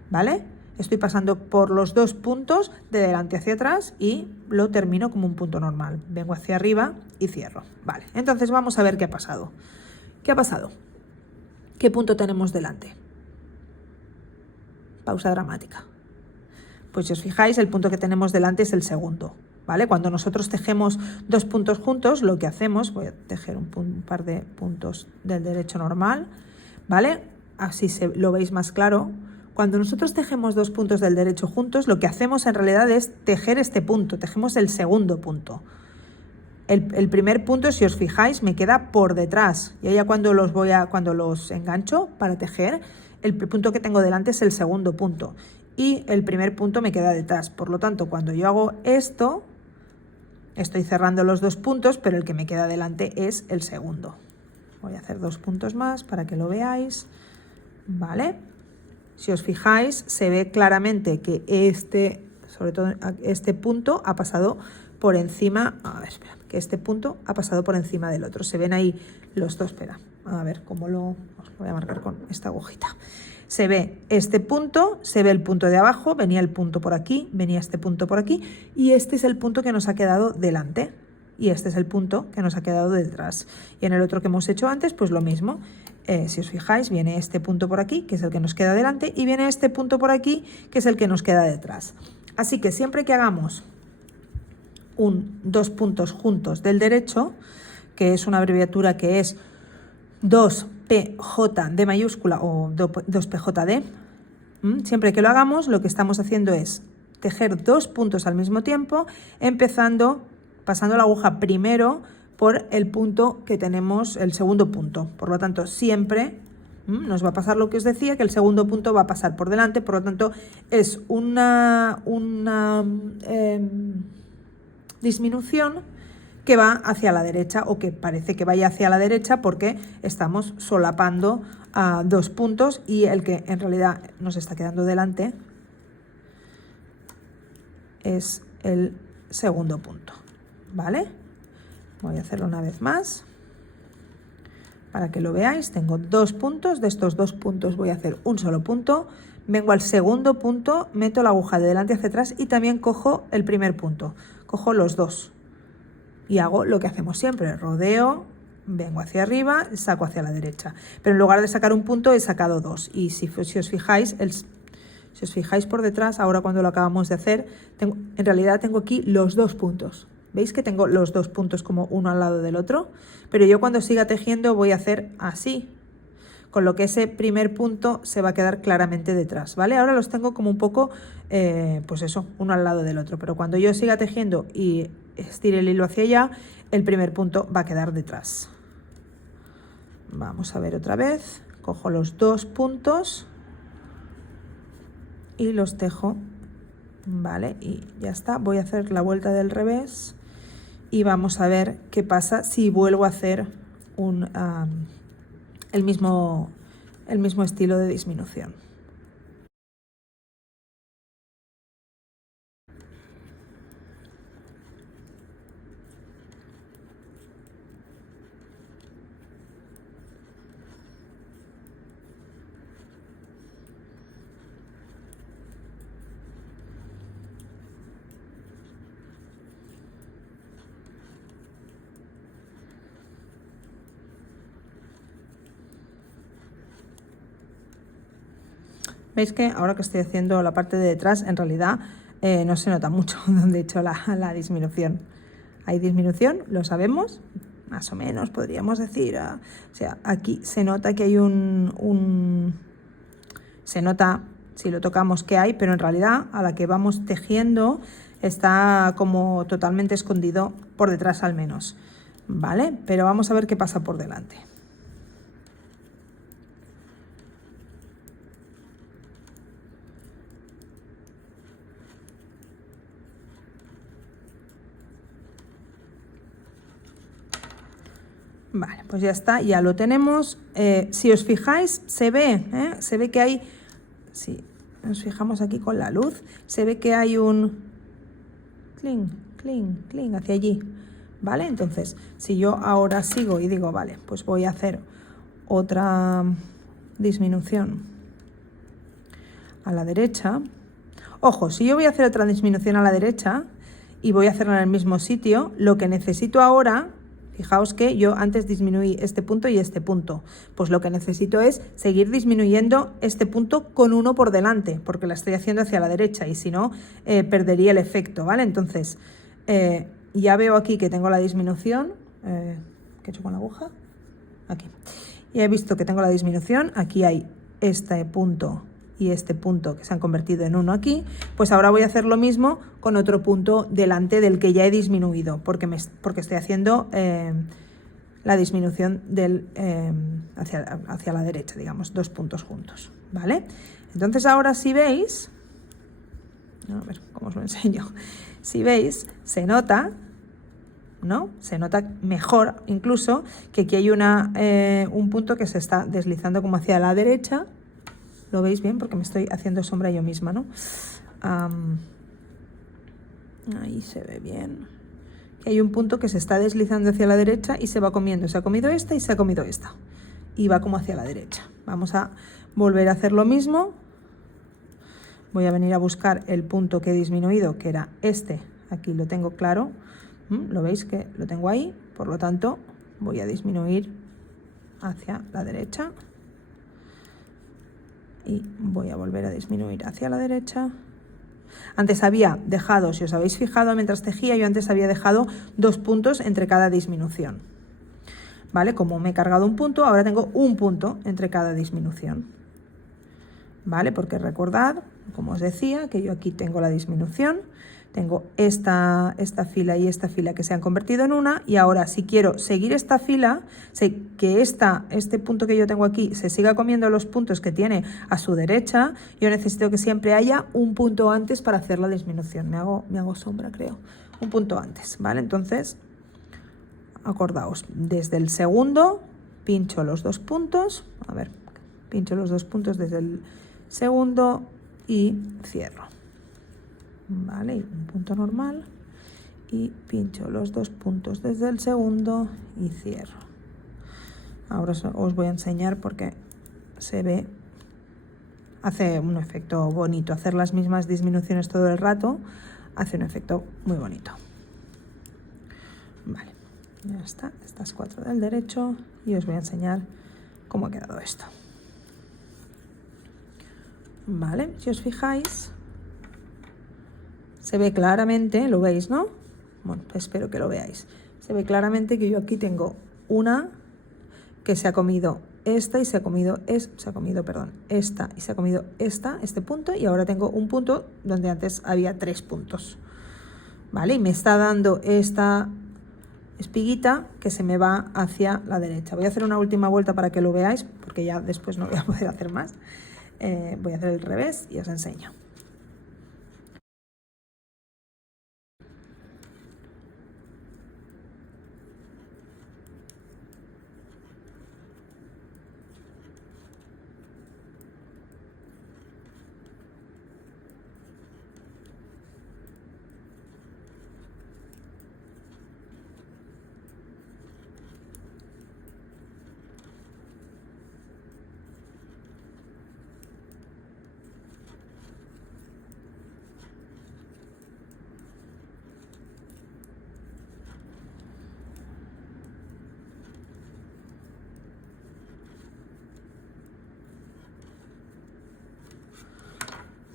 ¿vale? Estoy pasando por los 2 puntos de delante hacia atrás y lo termino como un punto normal. Vengo hacia arriba y cierro, ¿vale? Entonces vamos a ver qué ha pasado. ¿Qué ha pasado? ¿Qué punto tenemos delante? Pausa dramática. Pues si os fijáis, el punto que tenemos delante es el segundo, ¿vale? Cuando nosotros tejemos 2 puntos juntos, lo que hacemos, voy a tejer un par de puntos del derecho normal, ¿vale? Así lo veis más claro. Cuando nosotros tejemos 2 puntos del derecho juntos, lo que hacemos en realidad es tejer este punto, tejemos el segundo punto. El primer punto, si os fijáis, me queda por detrás. Y ya cuando los engancho para tejer, el punto que tengo delante es el segundo punto. Y el primer punto me queda detrás. Por lo tanto, cuando yo hago esto, estoy cerrando los 2 puntos, pero el que me queda delante es el segundo. Voy a hacer 2 puntos más para que lo veáis, ¿vale? Si os fijáis, se ve claramente que sobre todo este punto ha pasado por encima, a ver, espera, que este punto ha pasado por encima del otro. Se ven ahí los dos, espera, a ver cómo os lo voy a marcar con esta agujita. Se ve este punto, se ve el punto de abajo, venía el punto por aquí, venía este punto por aquí y este es el punto que nos ha quedado delante. Y este es el punto que nos ha quedado detrás. Y en el otro que hemos hecho antes, pues lo mismo. Si os fijáis, viene este punto por aquí, que es el que nos queda delante, y viene este punto por aquí, que es el que nos queda detrás. Así que siempre que hagamos 2 puntos juntos del derecho, que es una abreviatura que es 2PJD mayúscula o 2PJD, siempre que lo hagamos, lo que estamos haciendo es tejer 2 puntos al mismo tiempo, pasando la aguja primero por el punto que tenemos, el segundo punto. Por lo tanto, siempre nos va a pasar lo que os decía, que el segundo punto va a pasar por delante, por lo tanto, es una disminución que va hacia la derecha, o que parece que vaya hacia la derecha, porque estamos solapando a 2 puntos y el que en realidad nos está quedando delante es el segundo punto, ¿vale? Voy a hacerlo una vez más para que lo veáis. Tengo 2 puntos, de estos 2 puntos voy a hacer un solo punto, vengo al segundo punto, meto la aguja de delante hacia atrás y también cojo el primer punto, cojo los 2 y hago lo que hacemos siempre, rodeo, vengo hacia arriba, saco hacia la derecha, pero en lugar de sacar un punto he sacado 2, y si os fijáis, por detrás, ahora cuando lo acabamos de hacer, en realidad tengo aquí los 2 puntos. ¿Veis que tengo los 2 puntos como uno al lado del otro? Pero yo cuando siga tejiendo voy a hacer así, con lo que ese primer punto se va a quedar claramente detrás, ¿vale? Ahora los tengo como un poco, pues eso, uno al lado del otro, pero cuando yo siga tejiendo y estire el hilo hacia allá, el primer punto va a quedar detrás. Vamos a ver otra vez, cojo los 2 puntos y los tejo, ¿vale? Y ya está, voy a hacer la vuelta del revés y vamos a ver qué pasa si vuelvo a hacer el mismo estilo de disminución. Veis que ahora que estoy haciendo la parte de detrás, en realidad no se nota mucho donde he hecho la disminución. Hay disminución, lo sabemos, más o menos podríamos decir. O sea, aquí se nota que hay se nota, si lo tocamos, que hay, pero en realidad a la que vamos tejiendo está como totalmente escondido por detrás al menos, ¿vale? Pero vamos a ver qué pasa por delante. Vale, pues ya está, ya lo tenemos. Si os fijáis, se ve que hay, si nos fijamos aquí con la luz, se ve que hay un cling, cling, cling hacia allí, ¿vale? Entonces, si yo ahora sigo y digo, vale, pues voy a hacer otra disminución a la derecha. Ojo, si yo voy a hacer otra disminución a la derecha y voy a hacerla en el mismo sitio, lo que necesito ahora... Fijaos que yo antes disminuí este punto y este punto. Pues lo que necesito es seguir disminuyendo este punto con uno por delante, porque la estoy haciendo hacia la derecha y si no, perdería el efecto, ¿vale? Entonces, ya veo aquí que tengo la disminución. ¿Qué he hecho con la aguja? Aquí. Ya he visto que tengo la disminución. Aquí hay este punto y este punto que se han convertido en uno aquí, pues ahora voy a hacer lo mismo con otro punto delante del que ya he disminuido, porque estoy haciendo la disminución hacia la derecha, digamos, 2 puntos juntos, ¿vale? Entonces ahora si veis, a ver cómo os lo enseño, si veis, se nota, ¿no? Se nota mejor incluso que aquí hay un punto que se está deslizando como hacia la derecha. ¿Lo veis bien? Porque me estoy haciendo sombra yo misma, ¿no? Ahí se ve bien. Y hay un punto que se está deslizando hacia la derecha y se va comiendo. Se ha comido esta y se ha comido esta. Y va como hacia la derecha. Vamos a volver a hacer lo mismo. Voy a venir a buscar el punto que he disminuido, que era este. Aquí lo tengo claro. ¿Lo veis que lo tengo ahí? Por lo tanto, voy a disminuir hacia la derecha. Y voy a volver a disminuir hacia la derecha. Antes había dejado, si os habéis fijado mientras tejía, yo antes había dejado 2 puntos entre cada disminución, ¿vale? Como me he cargado un punto, ahora tengo un punto entre cada disminución, ¿vale? Porque recordad, como os decía, que yo aquí tengo la disminución, tengo esta fila y esta fila que se han convertido en una, y ahora si quiero seguir esta fila, que este punto que yo tengo aquí se siga comiendo los puntos que tiene a su derecha, yo necesito que siempre haya un punto antes para hacer la disminución. Me hago sombra, creo. Un punto antes, ¿vale? Entonces, acordaos, desde el segundo pincho los 2 puntos, a ver, pincho los 2 puntos desde el segundo y cierro, vale, un punto normal y pincho los 2 puntos desde el segundo y cierro. Ahora os voy a enseñar porque se ve, hace un efecto bonito, hacer las mismas disminuciones todo el rato hace un efecto muy bonito. Vale, ya está, estas 4 del derecho, y os voy a enseñar cómo ha quedado esto. Vale, si os fijáis, se ve claramente, lo veis, ¿no? Bueno, espero que lo veáis. Se ve claramente que yo aquí tengo una que se ha comido esta y se ha comido esta y se ha comido este punto, y ahora tengo un punto donde antes había 3 puntos. Vale, y me está dando esta espiguita que se me va hacia la derecha. Voy a hacer una última vuelta para que lo veáis, porque ya después no voy a poder hacer más. Voy a hacer el revés y os enseño.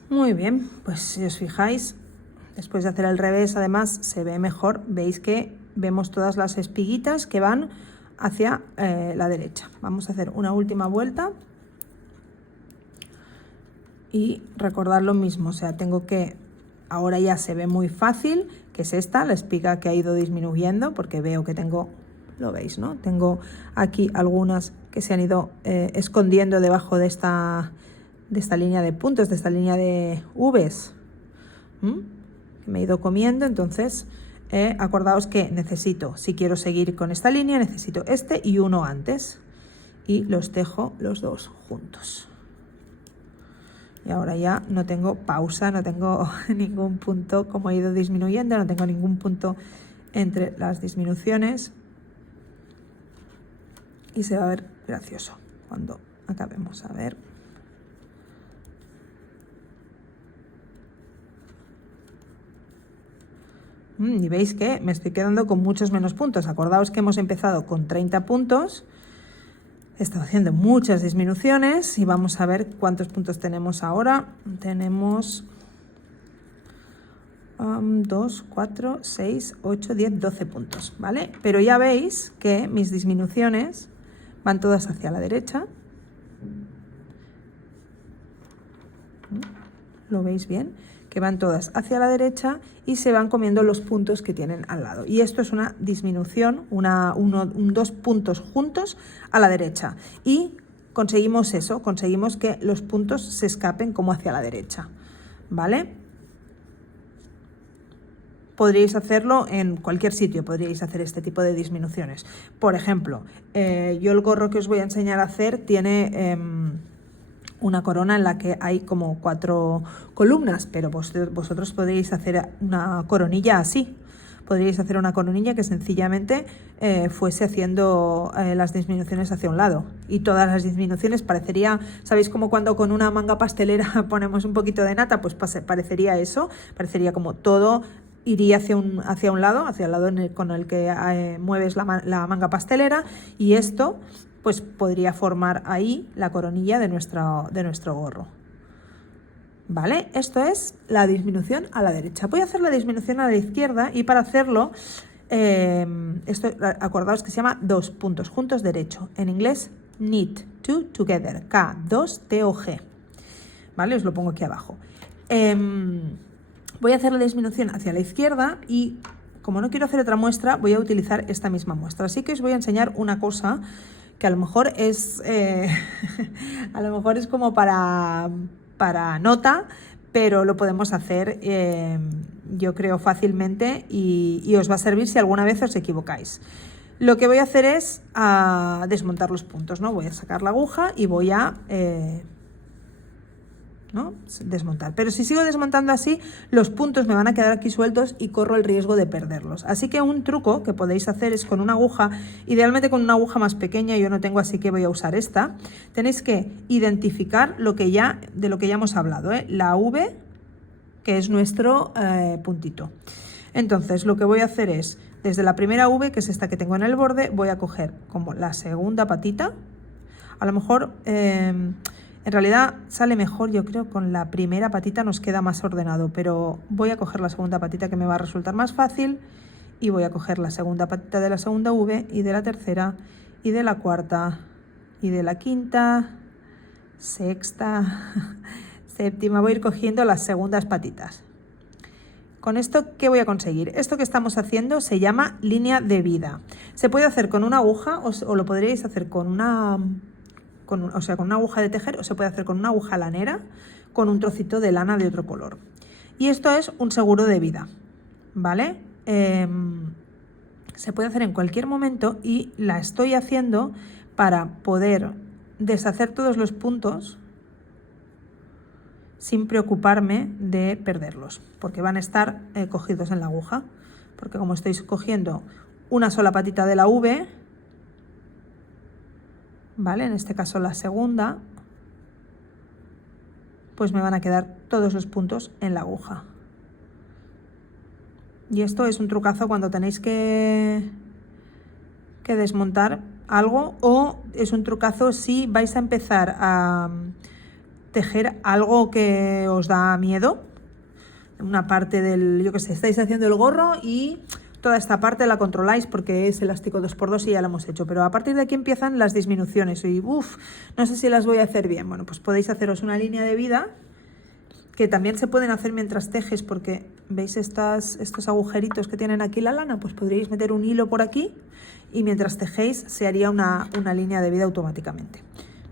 Muy bien, pues si os fijáis, después de hacer el revés, además se ve mejor. Veis que vemos todas las espiguitas que van hacia la derecha. Vamos a hacer una última vuelta y recordar lo mismo. O sea, tengo que, ahora ya se ve muy fácil, que es esta, la espiga que ha ido disminuyendo, porque veo que tengo, lo veis, ¿no? Tengo aquí algunas que se han ido escondiendo debajo de esta línea de puntos, de esta línea de V's, que me he ido comiendo. Entonces, acordaos que necesito, si quiero seguir con esta línea, necesito este y uno antes, y los dejo los 2 juntos. Y ahora ya no tengo pausa, no tengo ningún punto, como he ido disminuyendo, no tengo ningún punto entre las disminuciones, y se va a ver gracioso cuando acabemos. A ver. Y veis que me estoy quedando con muchos menos puntos. Acordaos que hemos empezado con 30 puntos. He estado haciendo muchas disminuciones y vamos a ver cuántos puntos tenemos ahora. Tenemos 2, 4, 6, 8, 10, 12 puntos, ¿vale? Pero ya veis que mis disminuciones van todas hacia la derecha. ¿Lo veis bien? Que van todas hacia la derecha y se van comiendo los puntos que tienen al lado. Y esto es una disminución, 2 puntos juntos a la derecha. Y conseguimos eso, conseguimos que los puntos se escapen como hacia la derecha, ¿vale? Podríais hacerlo en cualquier sitio, podríais hacer este tipo de disminuciones. Por ejemplo, yo el gorro que os voy a enseñar a hacer tiene una corona en la que hay como 4 columnas, pero vosotros podréis hacer una coronilla así. Podríais hacer una coronilla que sencillamente fuese haciendo las disminuciones hacia un lado, y todas las disminuciones parecería, ¿sabéis? Como cuando con una manga pastelera ponemos un poquito de nata, pues parecería eso, parecería como todo iría hacia un lado, hacia el lado con el que mueves la manga pastelera, y esto pues podría formar ahí la coronilla de nuestro gorro. ¿Vale? Esto es la disminución a la derecha. Voy a hacer la disminución a la izquierda, y para hacerlo, acordaos que se llama 2 puntos juntos derecho. En inglés, knit, two together, K2TOG. ¿vale? Os lo pongo aquí abajo. Voy a hacer la disminución hacia la izquierda y como no quiero hacer otra muestra, voy a utilizar esta misma muestra. Así que os voy a enseñar una cosa que a lo mejor es, a lo mejor es como para nota, pero lo podemos hacer, yo creo, fácilmente y os va a servir si alguna vez os equivocáis. Lo que voy a hacer es desmontar los puntos, ¿no? Voy a sacar la aguja y voy a ¿no? desmontar. Pero si sigo desmontando así, los puntos me van a quedar aquí sueltos y corro el riesgo de perderlos. Así que un truco que podéis hacer es con una aguja, idealmente con una aguja más pequeña, yo no tengo, así que voy a usar esta. Tenéis que identificar de lo que ya hemos hablado, la V, que es nuestro puntito. Entonces, lo que voy a hacer es, desde la primera V, que es esta que tengo en el borde, voy a coger como la segunda patita. A lo mejor, en realidad sale mejor, yo creo, con la primera patita nos queda más ordenado, pero voy a coger la segunda patita que me va a resultar más fácil y voy a coger la segunda patita de la segunda V y de la tercera y de la cuarta y de la quinta, sexta, séptima. Voy a ir cogiendo las segundas patitas. Con esto, ¿qué voy a conseguir? Esto que estamos haciendo se llama línea de vida. Se puede hacer con una aguja o lo podríais hacer con una aguja de tejer, o se puede hacer con una aguja lanera, con un trocito de lana de otro color. Y esto es un seguro de vida, ¿vale? Se puede hacer en cualquier momento y la estoy haciendo para poder deshacer todos los puntos sin preocuparme de perderlos, porque van a estar cogidos en la aguja, porque como estoy cogiendo una sola patita de la V, ¿vale? En este caso la segunda, pues me van a quedar todos los puntos en la aguja. Y esto es un trucazo cuando tenéis que desmontar algo, o es un trucazo si vais a empezar a tejer algo que os da miedo, una parte del, yo que sé, estáis haciendo el gorro y toda esta parte la controláis porque es elástico 2x2 y ya lo hemos hecho, pero a partir de aquí empiezan las disminuciones y no sé si las voy a hacer bien. Bueno, pues podéis haceros una línea de vida, que también se pueden hacer mientras tejes, porque veis estos agujeritos que tienen aquí la lana, pues podríais meter un hilo por aquí y mientras tejéis se haría una línea de vida automáticamente.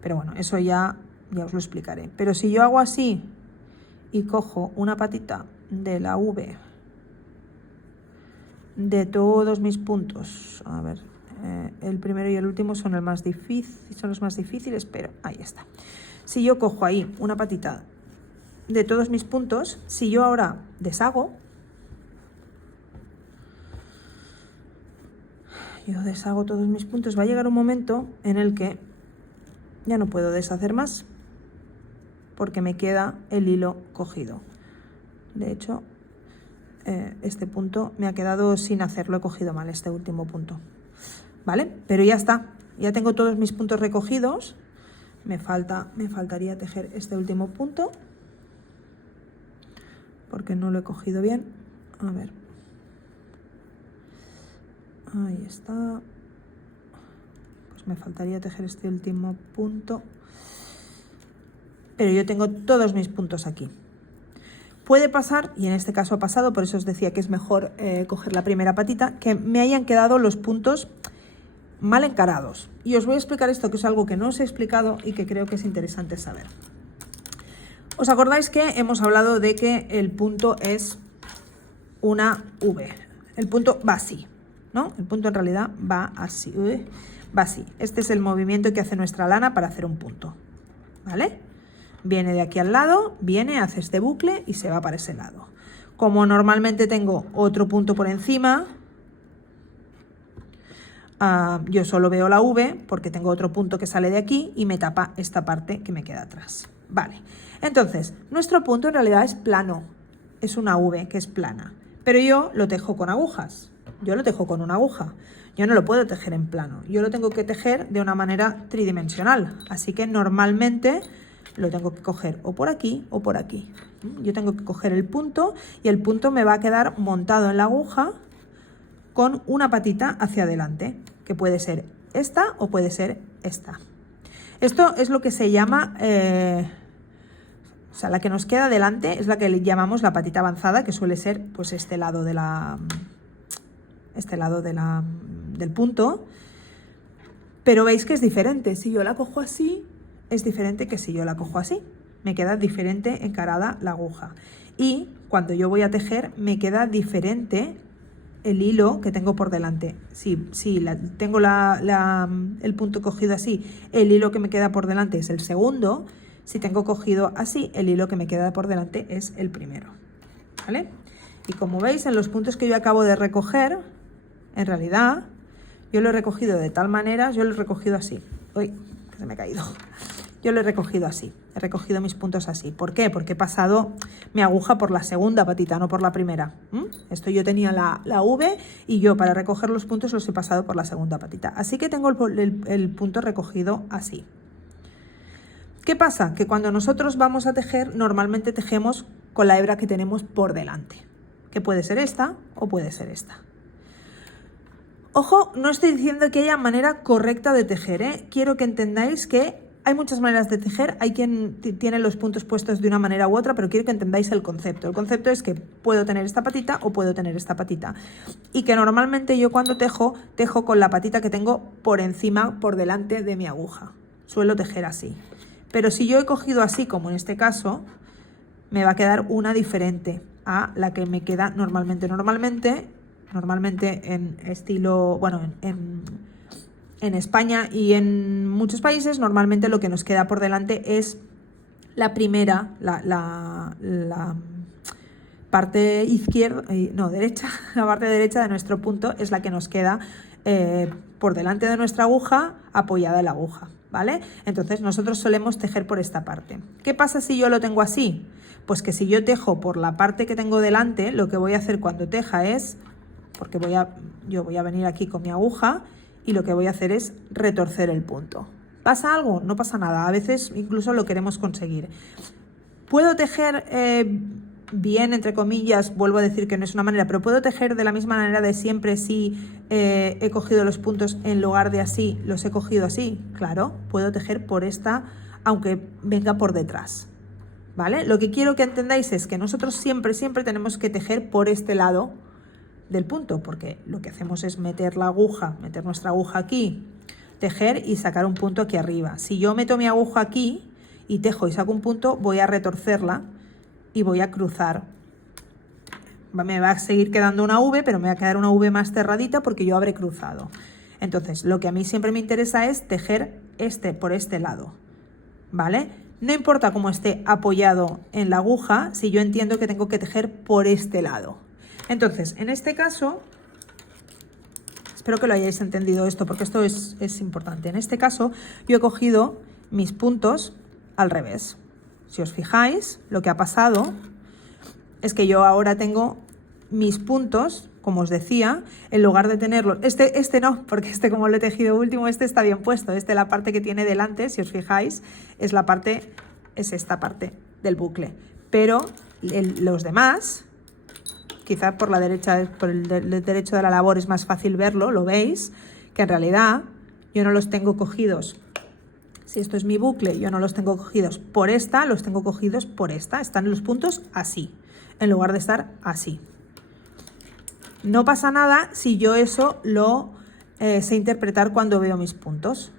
Pero bueno, eso ya os lo explicaré. Pero si yo hago así y cojo una patita de la V de todos mis puntos, a ver, el primero y el último son los más difíciles, pero ahí está. Si yo cojo ahí una patita de todos mis puntos, si yo ahora deshago todos mis puntos, va a llegar un momento en el que ya no puedo deshacer más porque me queda el hilo cogido. De hecho, este punto me ha quedado sin hacerlo, he cogido mal este último punto, ¿vale? Pero ya está, ya tengo todos mis puntos recogidos. Me faltaría tejer este último punto porque no lo he cogido bien. A ver, ahí está. Pues me faltaría tejer este último punto, pero yo tengo todos mis puntos aquí. Puede pasar, y en este caso ha pasado, por eso os decía que es mejor coger la primera patita, que me hayan quedado los puntos mal encarados. Y os voy a explicar esto, que es algo que no os he explicado y que creo que es interesante saber. ¿Os acordáis que hemos hablado de que el punto es una V? El punto va así, ¿no? El punto en realidad va así, va así. Este es el movimiento que hace nuestra lana para hacer un punto, ¿vale? Viene de aquí al lado, hace este bucle y se va para ese lado. Como normalmente tengo otro punto por encima, yo solo veo la V porque tengo otro punto que sale de aquí y me tapa esta parte que me queda atrás. Vale, entonces, nuestro punto en realidad es plano, es una V que es plana, pero yo lo tejo con agujas, yo lo tejo con una aguja, yo no lo puedo tejer en plano, yo lo tengo que tejer de una manera tridimensional, así que normalmente lo tengo que coger o por aquí o por aquí. Yo tengo que coger el punto y el punto me va a quedar montado en la aguja con una patita hacia adelante, que puede ser esta o puede ser esta. Esto es lo que se llama O sea, la que nos queda delante es la que le llamamos la patita avanzada, que suele ser pues este lado del punto. Pero veis que es diferente. Si yo la cojo así, es diferente que si yo la cojo así. Me queda diferente encarada la aguja. Y cuando yo voy a tejer, me queda diferente el hilo que tengo por delante. Si tengo el punto cogido así, el hilo que me queda por delante es el segundo. Si tengo cogido así, el hilo que me queda por delante es el primero. ¿Vale? Y como veis, en los puntos que yo acabo de recoger, en realidad, yo lo he recogido de tal manera, yo lo he recogido así. Uy, que se me ha caído. Yo lo he recogido así, he recogido mis puntos así. ¿Por qué? Porque he pasado mi aguja por la segunda patita, no por la primera. Esto yo tenía la V y yo para recoger los puntos los he pasado por la segunda patita. Así que tengo el punto recogido así. ¿Qué pasa? Que cuando nosotros vamos a tejer, normalmente tejemos con la hebra que tenemos por delante. Que puede ser esta o puede ser esta. Ojo, no estoy diciendo que haya manera correcta de tejer, ¿eh? Quiero que entendáis que hay muchas maneras de tejer, hay quien tiene los puntos puestos de una manera u otra, pero quiero que entendáis el concepto. El concepto es que puedo tener esta patita o puedo tener esta patita. Y que normalmente yo cuando tejo con la patita que tengo por encima, por delante de mi aguja. Suelo tejer así. Pero si yo he cogido así, como en este caso, me va a quedar una diferente a la que me queda normalmente. Normalmente en estilo, bueno, en España y en muchos países, normalmente lo que nos queda por delante es la primera, la parte izquierda, no, derecha, la parte derecha de nuestro punto es la que nos queda por delante de nuestra aguja, apoyada en la aguja, ¿vale? Entonces nosotros solemos tejer por esta parte. ¿Qué pasa si yo lo tengo así? Pues que si yo tejo por la parte que tengo delante, lo que voy a hacer cuando teja es, porque yo voy a venir aquí con mi aguja, y lo que voy a hacer es retorcer el punto. ¿Pasa algo? No pasa nada. A veces incluso lo queremos conseguir. ¿Puedo tejer bien, entre comillas? Vuelvo a decir que no es una manera, pero ¿puedo tejer de la misma manera de siempre si he cogido los puntos en lugar de así, los he cogido así? Claro, puedo tejer por esta, aunque venga por detrás. ¿Vale? Lo que quiero que entendáis es que nosotros siempre tenemos que tejer por este lado del punto, porque lo que hacemos es meter nuestra aguja aquí, tejer y sacar un punto aquí arriba. Si yo meto mi aguja aquí y tejo y saco un punto, voy a retorcerla y voy a cruzar. Me va a seguir quedando una V, pero me va a quedar una V más cerradita porque yo habré cruzado. Entonces, lo que a mí siempre me interesa es tejer por este lado, ¿vale? No importa cómo esté apoyado en la aguja, si yo entiendo que tengo que tejer por este lado. Entonces, en este caso, espero que lo hayáis entendido esto, porque esto es importante. En este caso, yo he cogido mis puntos al revés. Si os fijáis, lo que ha pasado es que yo ahora tengo mis puntos, como os decía, en lugar de tenerlos... Este no, porque como lo he tejido último, está bien puesto. La parte que tiene delante, si os fijáis, es esta parte del bucle. Pero los demás... Quizás por el derecho de la labor es más fácil verlo, lo veis, que en realidad yo no los tengo cogidos. Si esto es mi bucle, yo no los tengo cogidos por esta, los tengo cogidos por esta. Están los puntos así, en lugar de estar así. No pasa nada si yo eso lo sé interpretar cuando veo mis puntos.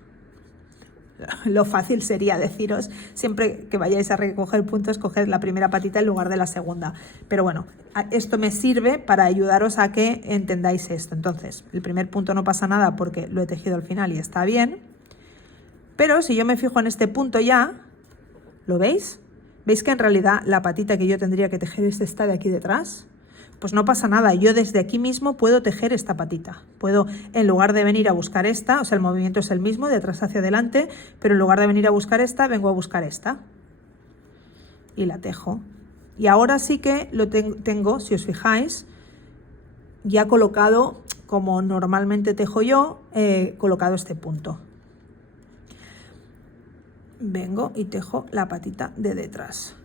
Lo fácil sería deciros, siempre que vayáis a recoger puntos, coged la primera patita en lugar de la segunda. Pero bueno, esto me sirve para ayudaros a que entendáis esto. Entonces, el primer punto no pasa nada porque lo he tejido al final y está bien. Pero si yo me fijo en este punto ya, ¿lo veis? ¿Veis que en realidad la patita que yo tendría que tejer es esta de aquí detrás? Pues no pasa nada, yo desde aquí mismo puedo tejer esta patita. Puedo, en lugar de venir a buscar esta, o sea, el movimiento es el mismo, de atrás hacia adelante, pero en lugar de venir a buscar esta, vengo a buscar esta. Y la tejo. Y ahora sí que lo tengo, si os fijáis, ya colocado, como normalmente tejo yo, colocado este punto. Vengo y tejo la patita de detrás.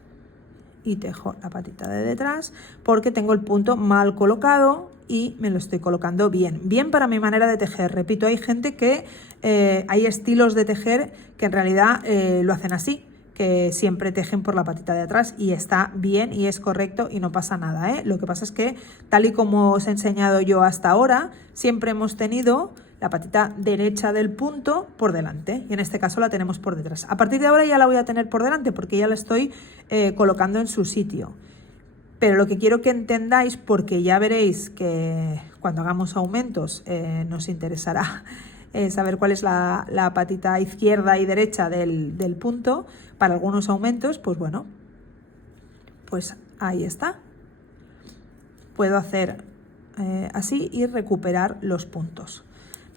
Y tejo la patita de detrás porque tengo el punto mal colocado y me lo estoy colocando bien. Bien para mi manera de tejer. Repito, hay gente que hay estilos de tejer que en realidad lo hacen así, que siempre tejen por la patita de atrás y está bien y es correcto y no pasa nada, ¿eh? Lo que pasa es que, tal y como os he enseñado yo hasta ahora, siempre hemos tenido la patita derecha del punto por delante y en este caso la tenemos por detrás. A partir de ahora ya la voy a tener por delante porque ya la estoy colocando en su sitio. Pero lo que quiero que entendáis, porque ya veréis que cuando hagamos aumentos nos interesará saber cuál es la patita izquierda y derecha del punto para algunos aumentos, pues bueno, pues ahí está. Puedo hacer así y recuperar los puntos.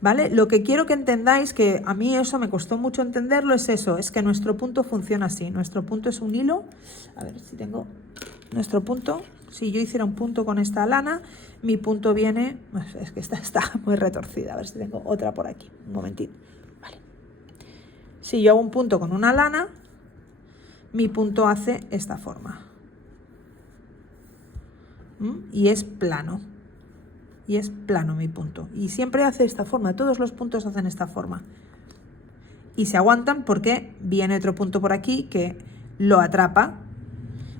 ¿Vale? Lo que quiero que entendáis, que a mí eso me costó mucho entenderlo, es eso, es que nuestro punto funciona así. Nuestro punto es un hilo. A ver si tengo nuestro punto. Si yo hiciera un punto con esta lana, mi punto viene... Es que esta está muy retorcida. A ver si tengo otra por aquí. Un momentito. Vale. Si yo hago un punto con una lana, mi punto hace esta forma. Y es plano. Y es plano mi punto. Y siempre hace esta forma. Todos los puntos hacen esta forma. Y se aguantan porque viene otro punto por aquí que lo atrapa.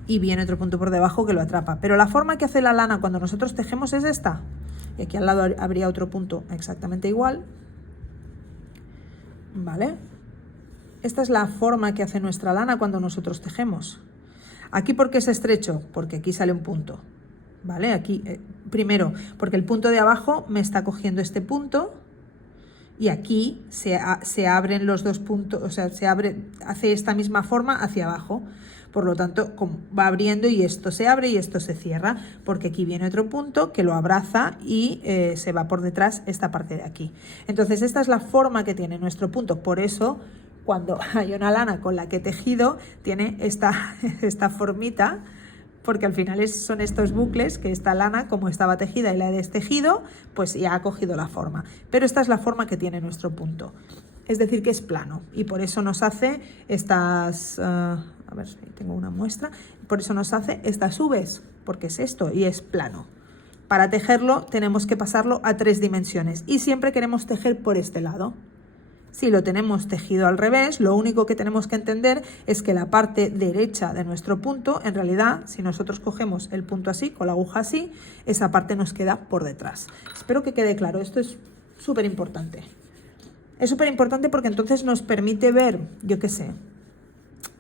Y viene otro punto por debajo que lo atrapa. Pero la forma que hace la lana cuando nosotros tejemos es esta. Y aquí al lado habría otro punto exactamente igual. ¿Vale? Esta es la forma que hace nuestra lana cuando nosotros tejemos. Aquí, ¿por qué es estrecho? Porque aquí sale un punto. ¿Vale? Aquí, primero, porque el punto de abajo me está cogiendo este punto y aquí se abren los dos puntos, o sea, hace esta misma forma hacia abajo. Por lo tanto, va abriendo y esto se abre y esto se cierra, porque aquí viene otro punto que lo abraza y se va por detrás esta parte de aquí. Entonces, esta es la forma que tiene nuestro punto. Por eso, cuando hay una lana con la que he tejido, tiene esta formita, porque al final son estos bucles que esta lana, como estaba tejida y la he destejido, pues ya ha cogido la forma. Pero esta es la forma que tiene nuestro punto. Es decir, que es plano y por eso nos hace estas... a ver si tengo una muestra. Por eso nos hace estas V's, porque es esto y es plano. Para tejerlo tenemos que pasarlo a 3 dimensiones y siempre queremos tejer por este lado. Si lo tenemos tejido al revés, lo único que tenemos que entender es que la parte derecha de nuestro punto, en realidad, si nosotros cogemos el punto así, con la aguja así, esa parte nos queda por detrás. Espero que quede claro, esto es súper importante. Es súper importante porque entonces nos permite ver, yo qué sé,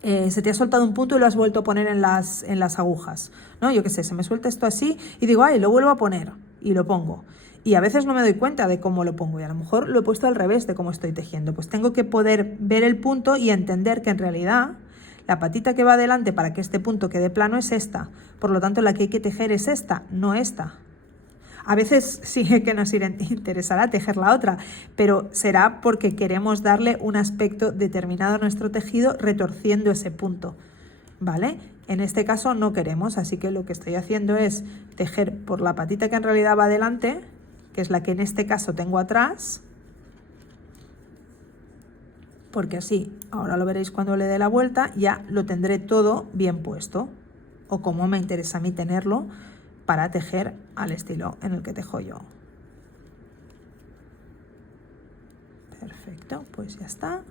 se te ha soltado un punto y lo has vuelto a poner en las agujas, ¿no? Yo qué sé, se me suelta esto así y digo, ay, lo vuelvo a poner y lo pongo. Y a veces no me doy cuenta de cómo lo pongo y a lo mejor lo he puesto al revés de cómo estoy tejiendo. Pues tengo que poder ver el punto y entender que en realidad la patita que va adelante para que este punto quede plano es esta. Por lo tanto, la que hay que tejer es esta, no esta. A veces sí que nos interesará tejer la otra, pero será porque queremos darle un aspecto determinado a nuestro tejido retorciendo ese punto, ¿vale? En este caso no queremos, así que lo que estoy haciendo es tejer por la patita que en realidad va adelante, que es la que en este caso tengo atrás, porque así, ahora lo veréis cuando le dé la vuelta, ya lo tendré todo bien puesto, o como me interesa a mí tenerlo, para tejer al estilo en el que tejo yo. Perfecto, pues ya está.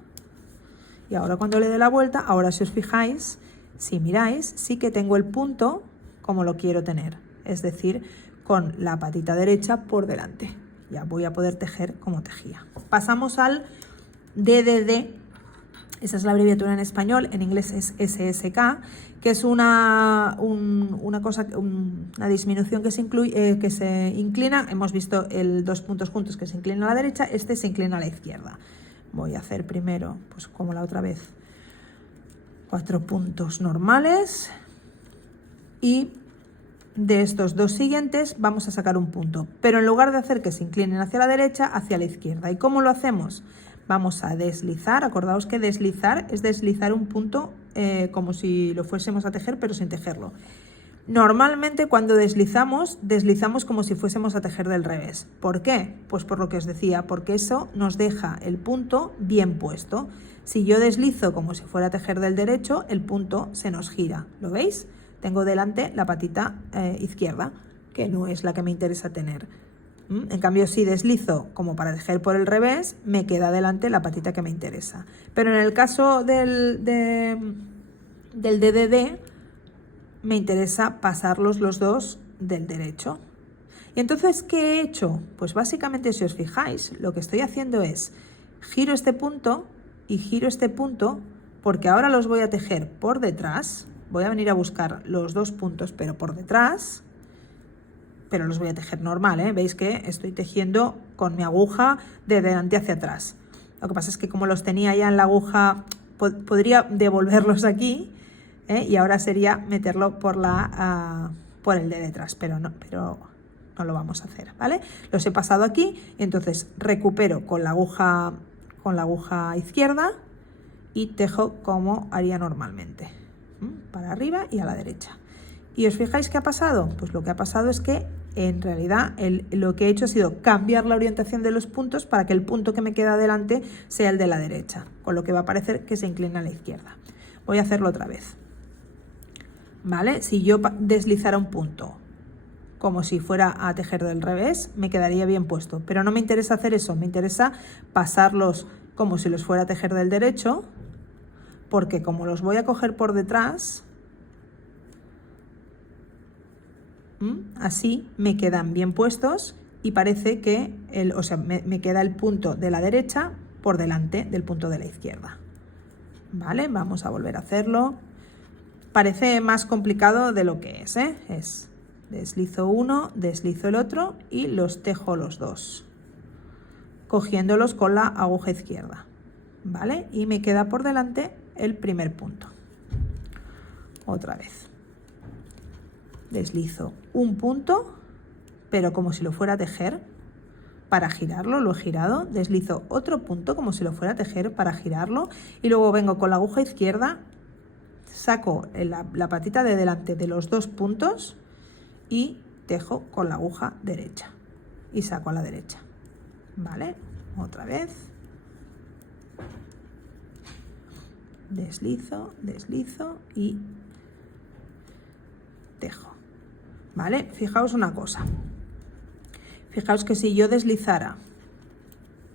Y ahora cuando le dé la vuelta, ahora si os fijáis, si miráis, sí que tengo el punto como lo quiero tener, es decir, con la patita derecha por delante. Ya voy a poder tejer como tejía. Pasamos al DDD, esa es la abreviatura en español, en inglés es SSK, que es una disminución que se inclina. Hemos visto dos puntos juntos que se inclinan a la derecha, este se inclina a la izquierda. Voy a hacer primero, pues como la otra vez, 4 puntos normales y de estos 2 siguientes vamos a sacar un punto, pero en lugar de hacer que se inclinen hacia la derecha, hacia la izquierda. ¿Y cómo lo hacemos? Vamos a deslizar, acordaos que deslizar es deslizar un punto como si lo fuésemos a tejer, pero sin tejerlo. Normalmente cuando deslizamos como si fuésemos a tejer del revés. ¿Por qué? Pues por lo que os decía, porque eso nos deja el punto bien puesto. Si yo deslizo como si fuera a tejer del derecho, el punto se nos gira. ¿Lo veis? Tengo delante la patita izquierda, que no es la que me interesa tener. En cambio, si deslizo como para tejer por el revés, me queda delante la patita que me interesa. Pero en el caso de del DDD, me interesa pasarlos los dos del derecho. Y entonces, ¿qué he hecho? Pues básicamente, si os fijáis, lo que estoy haciendo es giro este punto y giro este punto, porque ahora los voy a tejer por detrás. Voy a venir a buscar los dos puntos, pero por detrás, pero los voy a tejer normal, ¿eh? Veis que estoy tejiendo con mi aguja de delante hacia atrás. Lo que pasa es que como los tenía ya en la aguja, podría devolverlos aquí, ¿eh? Y ahora sería meterlo por el de detrás, pero no lo vamos a hacer, ¿vale? Los he pasado aquí y entonces recupero con la aguja izquierda y tejo como haría normalmente, para arriba y a la derecha. ¿Y os fijáis qué ha pasado? Pues lo que ha pasado es que en realidad lo que he hecho ha sido cambiar la orientación de los puntos para que el punto que me queda delante sea el de la derecha, con lo que va a parecer que se inclina a la izquierda. Voy a hacerlo otra vez, ¿vale? Si yo deslizara un punto como si fuera a tejer del revés, me quedaría bien puesto, pero no me interesa hacer eso, me interesa pasarlos como si los fuera a tejer del derecho, porque como los voy a coger por detrás, así me quedan bien puestos y parece que me queda el punto de la derecha por delante del punto de la izquierda. Vale, vamos a volver a hacerlo. Parece más complicado de lo que es, ¿eh? Es deslizo uno, deslizo el otro y los tejo los dos, cogiéndolos con la aguja izquierda, ¿vale? Y me queda por delante el primer punto. Otra vez. Deslizo un punto, pero como si lo fuera a tejer para girarlo, lo he girado, deslizo otro punto como si lo fuera a tejer para girarlo y luego vengo con la aguja izquierda, saco la patita de delante de los dos puntos y tejo con la aguja derecha y saco a la derecha, ¿vale? Otra vez. Deslizo, deslizo y tejo. ¿Vale? Fijaos una cosa. Fijaos que si yo deslizara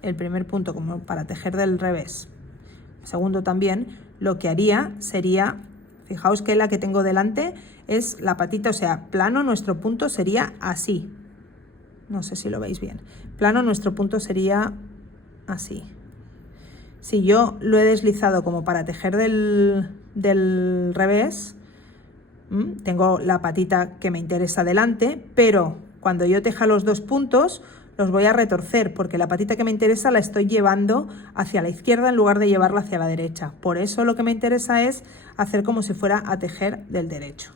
el primer punto como para tejer del revés, segundo también, lo que haría sería, fijaos que la que tengo delante es la patita, o sea, plano, nuestro punto sería así. No sé si lo veis bien. Plano, nuestro punto sería así. Si yo lo he deslizado como para tejer del revés, tengo la patita que me interesa delante, pero cuando yo teja los dos puntos los voy a retorcer porque la patita que me interesa la estoy llevando hacia la izquierda en lugar de llevarla hacia la derecha. Por eso lo que me interesa es hacer como si fuera a tejer del derecho.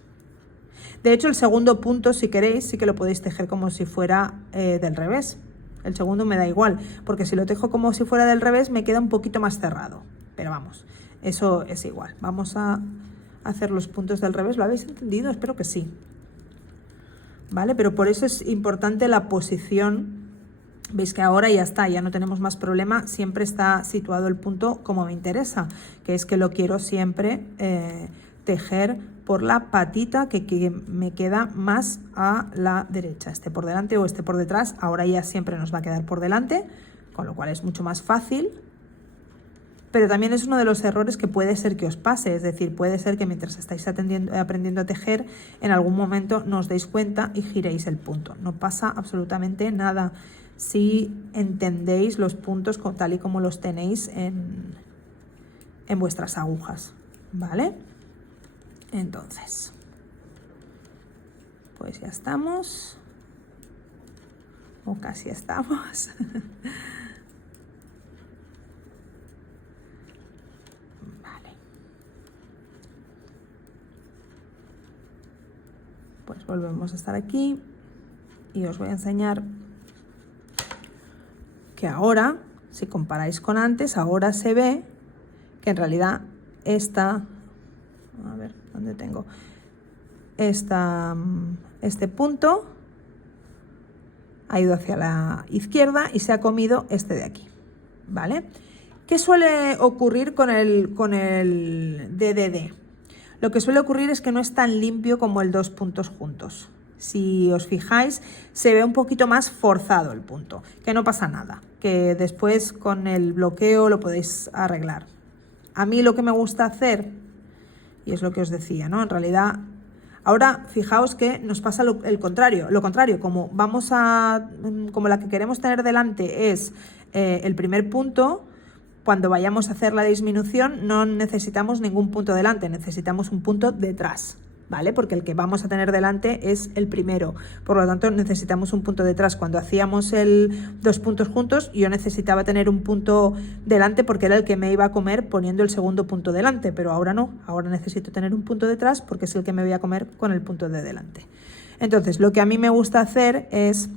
De hecho, el segundo punto, si queréis, sí que lo podéis tejer como si fuera del revés. El segundo me da igual, porque si lo tejo como si fuera del revés me queda un poquito más cerrado. Pero vamos, eso es igual. Vamos a hacer los puntos del revés. ¿Lo habéis entendido? Espero que sí. ¿Vale? Pero por eso es importante la posición. Veis que ahora ya está, ya no tenemos más problema. Siempre está situado el punto como me interesa, que es que lo quiero siempre tejer por la patita que me queda más a la derecha, esté por delante o esté por detrás. Ahora ya siempre nos va a quedar por delante, con lo cual es mucho más fácil. Pero también es uno de los errores que puede ser que os pase, es decir, puede ser que mientras estáis aprendiendo a tejer, en algún momento no os deis cuenta y giréis el punto. No pasa absolutamente nada si entendéis los puntos tal y como los tenéis en vuestras agujas, ¿vale? Entonces, pues ya estamos, o casi estamos. Vale. Pues volvemos a estar aquí y os voy a enseñar que ahora, si comparáis con antes, ahora se ve que en realidad esta... A ver, ¿dónde tengo? Este punto ha ido hacia la izquierda y se ha comido este de aquí, ¿vale? ¿Qué suele ocurrir con el DDD? Lo que suele ocurrir es que no es tan limpio como el dos puntos juntos. Si os fijáis, se ve un poquito más forzado el punto, que no pasa nada, que después con el bloqueo lo podéis arreglar. A mí lo que me gusta hacer, Y es lo que os decía, ¿no? En realidad, ahora fijaos que nos pasa lo contrario, como como la que queremos tener delante es el primer punto, cuando vayamos a hacer la disminución no necesitamos ningún punto delante, necesitamos un punto detrás, ¿vale? Porque el que vamos a tener delante es el primero, por lo tanto necesitamos un punto detrás. Cuando hacíamos dos puntos juntos, yo necesitaba tener un punto delante porque era el que me iba a comer poniendo el segundo punto delante, pero ahora no, ahora necesito tener un punto detrás porque es el que me voy a comer con el punto de delante. Entonces, lo que a mí me gusta hacer es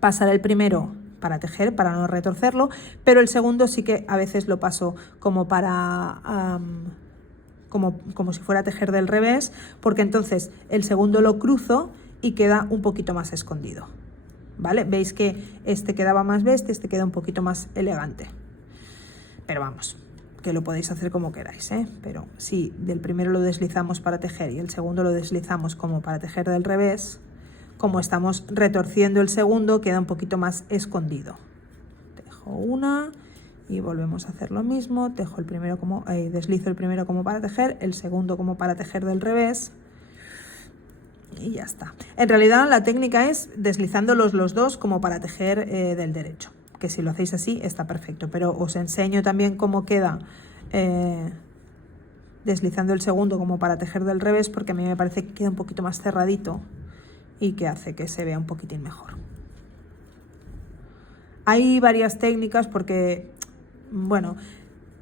pasar el primero para tejer, para no retorcerlo, pero el segundo sí que a veces lo paso como para como si fuera a tejer del revés, porque entonces el segundo lo cruzo y queda un poquito más escondido, ¿vale? Veis que este quedaba más bestia, este queda un poquito más elegante, pero vamos, que lo podéis hacer como queráis, ¿eh? Pero si del primero lo deslizamos para tejer y el segundo lo deslizamos como para tejer del revés, como estamos retorciendo el segundo, queda un poquito más escondido. Tejo una y volvemos a hacer lo mismo, tejo el primero deslizo el primero como para tejer, el segundo como para tejer del revés y ya está. En realidad la técnica es deslizándolos los dos como para tejer del derecho, que si lo hacéis así está perfecto, pero os enseño también cómo queda deslizando el segundo como para tejer del revés, porque a mí me parece que queda un poquito más cerradito y que hace que se vea un poquitín mejor. Hay varias técnicas porque, bueno,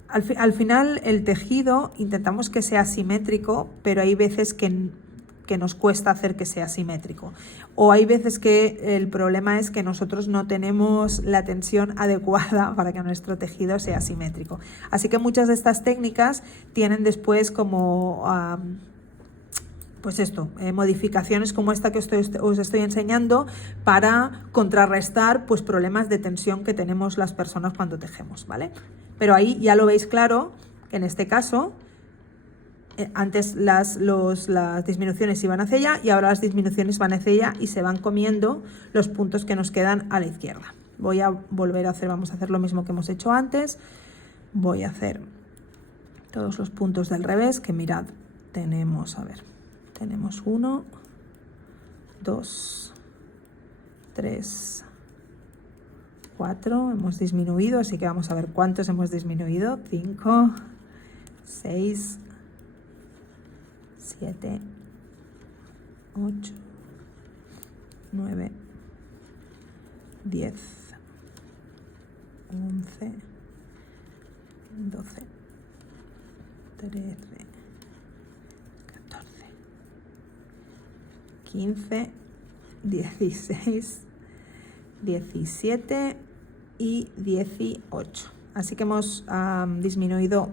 al final el tejido intentamos que sea simétrico, pero hay veces que nos cuesta hacer que sea simétrico. O hay veces que el problema es que nosotros no tenemos la tensión adecuada para que nuestro tejido sea simétrico. Así que muchas de estas técnicas tienen después como pues esto, modificaciones como esta que os estoy enseñando para contrarrestar pues problemas de tensión que tenemos las personas cuando tejemos, ¿vale? Pero ahí ya lo veis claro que en este caso antes las disminuciones iban hacia allá y ahora las disminuciones van hacia allá y se van comiendo los puntos que nos quedan a la izquierda. Voy a volver a hacer, vamos a hacer lo mismo que hemos hecho antes. Voy a hacer todos los puntos del revés, que mirad, tenemos 1, 2, 3, 4, hemos disminuido, así que vamos a ver cuántos hemos disminuido. 5, 6, 7, 8, 9, 10, 11, 12, 13, 14, 15, 16, 17 y 18. Así que hemos disminuido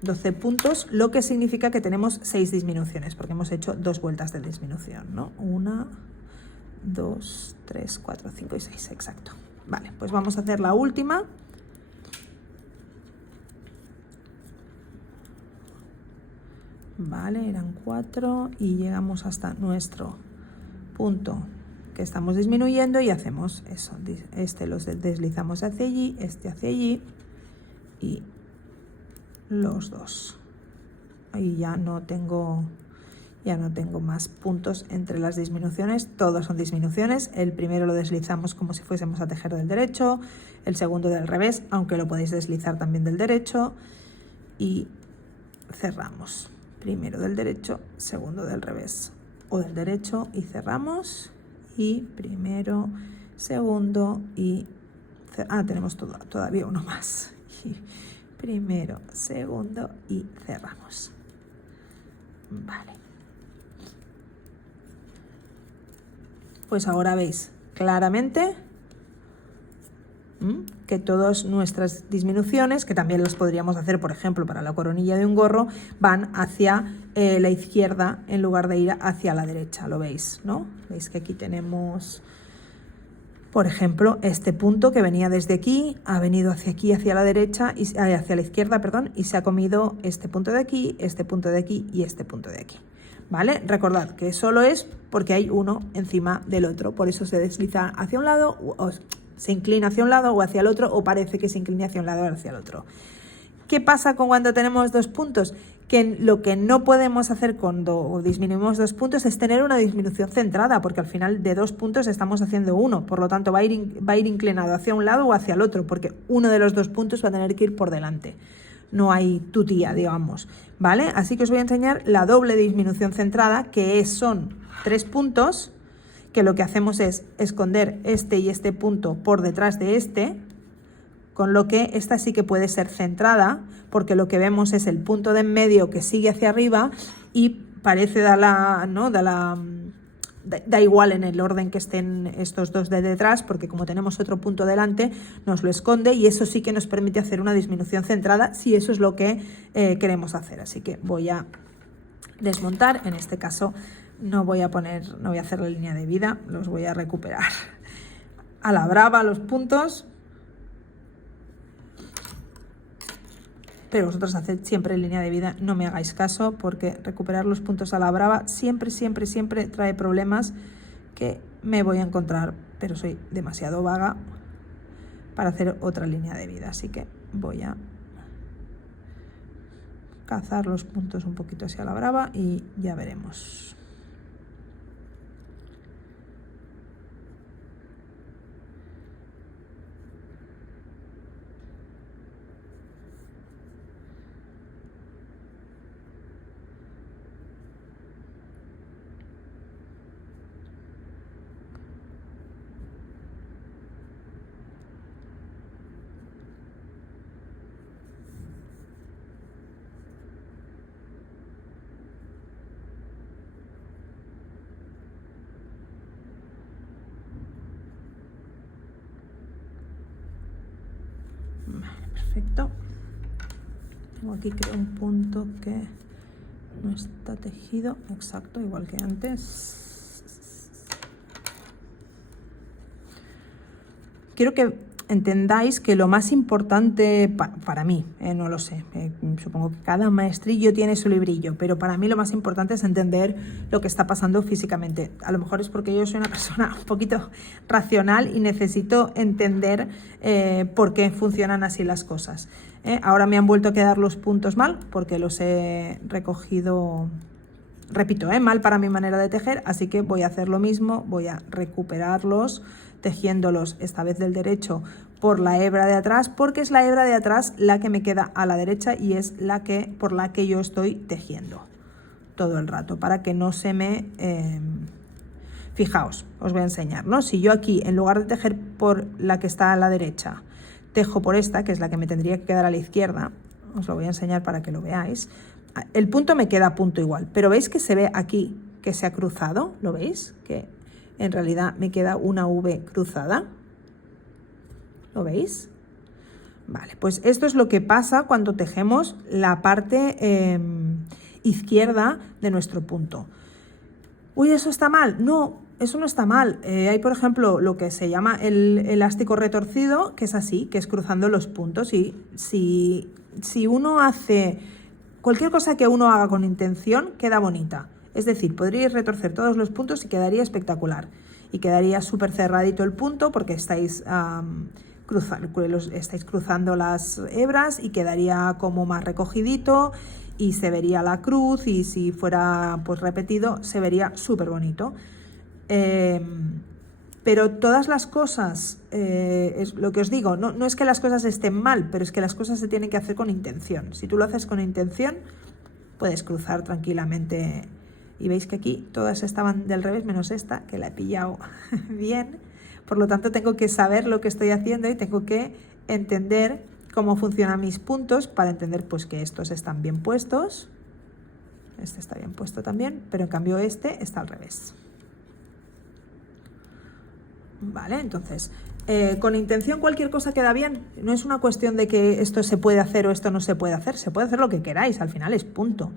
12 puntos, lo que significa que tenemos 6 disminuciones, porque hemos hecho 2 vueltas de disminución, ¿no? 1, 2, 3, 4, 5 y 6, exacto. Vale, pues vamos a hacer la última. Vale, eran 4 y llegamos hasta nuestro punto que estamos disminuyendo y hacemos eso. Este los deslizamos hacia allí, este hacia allí y los dos. Ahí ya no tengo más puntos entre las disminuciones, todas son disminuciones. El primero lo deslizamos como si fuésemos a tejer del derecho, el segundo del revés, aunque lo podéis deslizar también del derecho, y cerramos. Primero del derecho, segundo del revés o del derecho y cerramos, y primero, segundo y tenemos todavía uno más. Y primero, segundo y cerramos. Vale. Pues ahora veis claramente que todas nuestras disminuciones, que también las podríamos hacer, por ejemplo, para la coronilla de un gorro, van hacia la izquierda en lugar de ir hacia la derecha. Lo veis, ¿no? Veis que aquí tenemos, por ejemplo, este punto que venía desde aquí, ha venido hacia aquí, hacia la derecha, hacia la izquierda, perdón, y se ha comido este punto de aquí, este punto de aquí y este punto de aquí. ¿Vale? Recordad que solo es porque hay uno encima del otro, por eso se desliza hacia un lado o se inclina hacia un lado o hacia el otro, o parece que se inclina hacia un lado o hacia el otro. ¿Qué pasa con cuando tenemos 2 puntos? que lo que no podemos hacer cuando disminuimos 2 puntos es tener una disminución centrada, porque al final de 2 puntos estamos haciendo 1, por lo tanto va a ir inclinado hacia un lado o hacia el otro, porque uno de los 2 puntos va a tener que ir por delante. No hay tutía, digamos, ¿vale? Así que os voy a enseñar la doble disminución centrada, que son 3 puntos, que lo que hacemos es esconder este y este punto por detrás de este, con lo que esta sí que puede ser centrada, porque lo que vemos es el punto de en medio que sigue hacia arriba y parece da igual en el orden que estén estos dos de detrás, porque como tenemos otro punto delante, nos lo esconde y eso sí que nos permite hacer una disminución centrada, si eso es lo que queremos hacer. Así que voy a desmontar, en este caso no voy a hacer la línea de vida, los voy a recuperar a la brava los puntos. Pero vosotros haced siempre línea de vida, no me hagáis caso, porque recuperar los puntos a la brava siempre trae problemas que me voy a encontrar, pero soy demasiado vaga para hacer otra línea de vida, así que voy a cazar los puntos un poquito hacia la brava y ya veremos. Perfecto. Tengo aquí creo un punto que no está tejido, exacto, igual que antes. Quiero que entendáis que lo más importante para mí, no lo sé, supongo que cada maestrillo tiene su librillo, pero para mí lo más importante es entender lo que está pasando físicamente. A lo mejor es porque yo soy una persona un poquito racional y necesito entender por qué funcionan así las cosas. Ahora me han vuelto a quedar los puntos mal porque los he recogido, repito, mal para mi manera de tejer, así que voy a hacer lo mismo, voy a recuperarlos tejiéndolos esta vez del derecho por la hebra de atrás, porque es la hebra de atrás la que me queda a la derecha y es por la que yo estoy tejiendo todo el rato, para que no se me... Fijaos, os voy a enseñar, ¿no? Si yo aquí, en lugar de tejer por la que está a la derecha, tejo por esta, que es la que me tendría que quedar a la izquierda, os lo voy a enseñar para que lo veáis. El punto me queda punto igual, pero ¿veis que se ve aquí que se ha cruzado? ¿Lo veis? Que en realidad me queda una V cruzada. ¿Lo veis? Vale, pues esto es lo que pasa cuando tejemos la parte izquierda de nuestro punto. Uy, ¿eso está mal? No, eso no está mal. Hay, por ejemplo, lo que se llama el elástico retorcido, que es así, que es cruzando los puntos. Y si uno hace cualquier cosa que uno haga con intención, queda bonita. Es decir, podríais retorcer todos los puntos y quedaría espectacular. Y quedaría súper cerradito el punto porque estáis cruzando las hebras y quedaría como más recogidito y se vería la cruz, y si fuera pues repetido se vería súper bonito. Pero todas las cosas, es lo que os digo, no es que las cosas estén mal, pero es que las cosas se tienen que hacer con intención. Si tú lo haces con intención, puedes cruzar tranquilamente. Y veis que aquí todas estaban del revés, menos esta, que la he pillado bien. Por lo tanto, tengo que saber lo que estoy haciendo y tengo que entender cómo funcionan mis puntos para entender pues que estos están bien puestos. Este está bien puesto también, pero en cambio este está al revés. Vale, entonces, con intención cualquier cosa queda bien. No es una cuestión de que esto se puede hacer o esto no se puede hacer. Se puede hacer lo que queráis, al final es punto.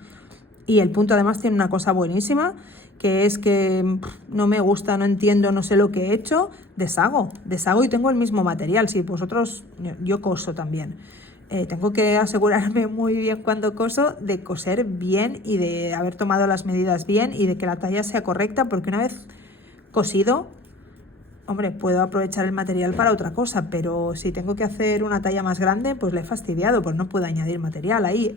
Y el punto además tiene una cosa buenísima, que es que no me gusta, no entiendo, no sé lo que he hecho, deshago y tengo el mismo material. Si vosotros, yo coso también. Tengo que asegurarme muy bien cuando coso de coser bien y de haber tomado las medidas bien y de que la talla sea correcta, porque una vez cosido, hombre, puedo aprovechar el material para otra cosa, pero si tengo que hacer una talla más grande, pues le he fastidiado, pues no puedo añadir material ahí.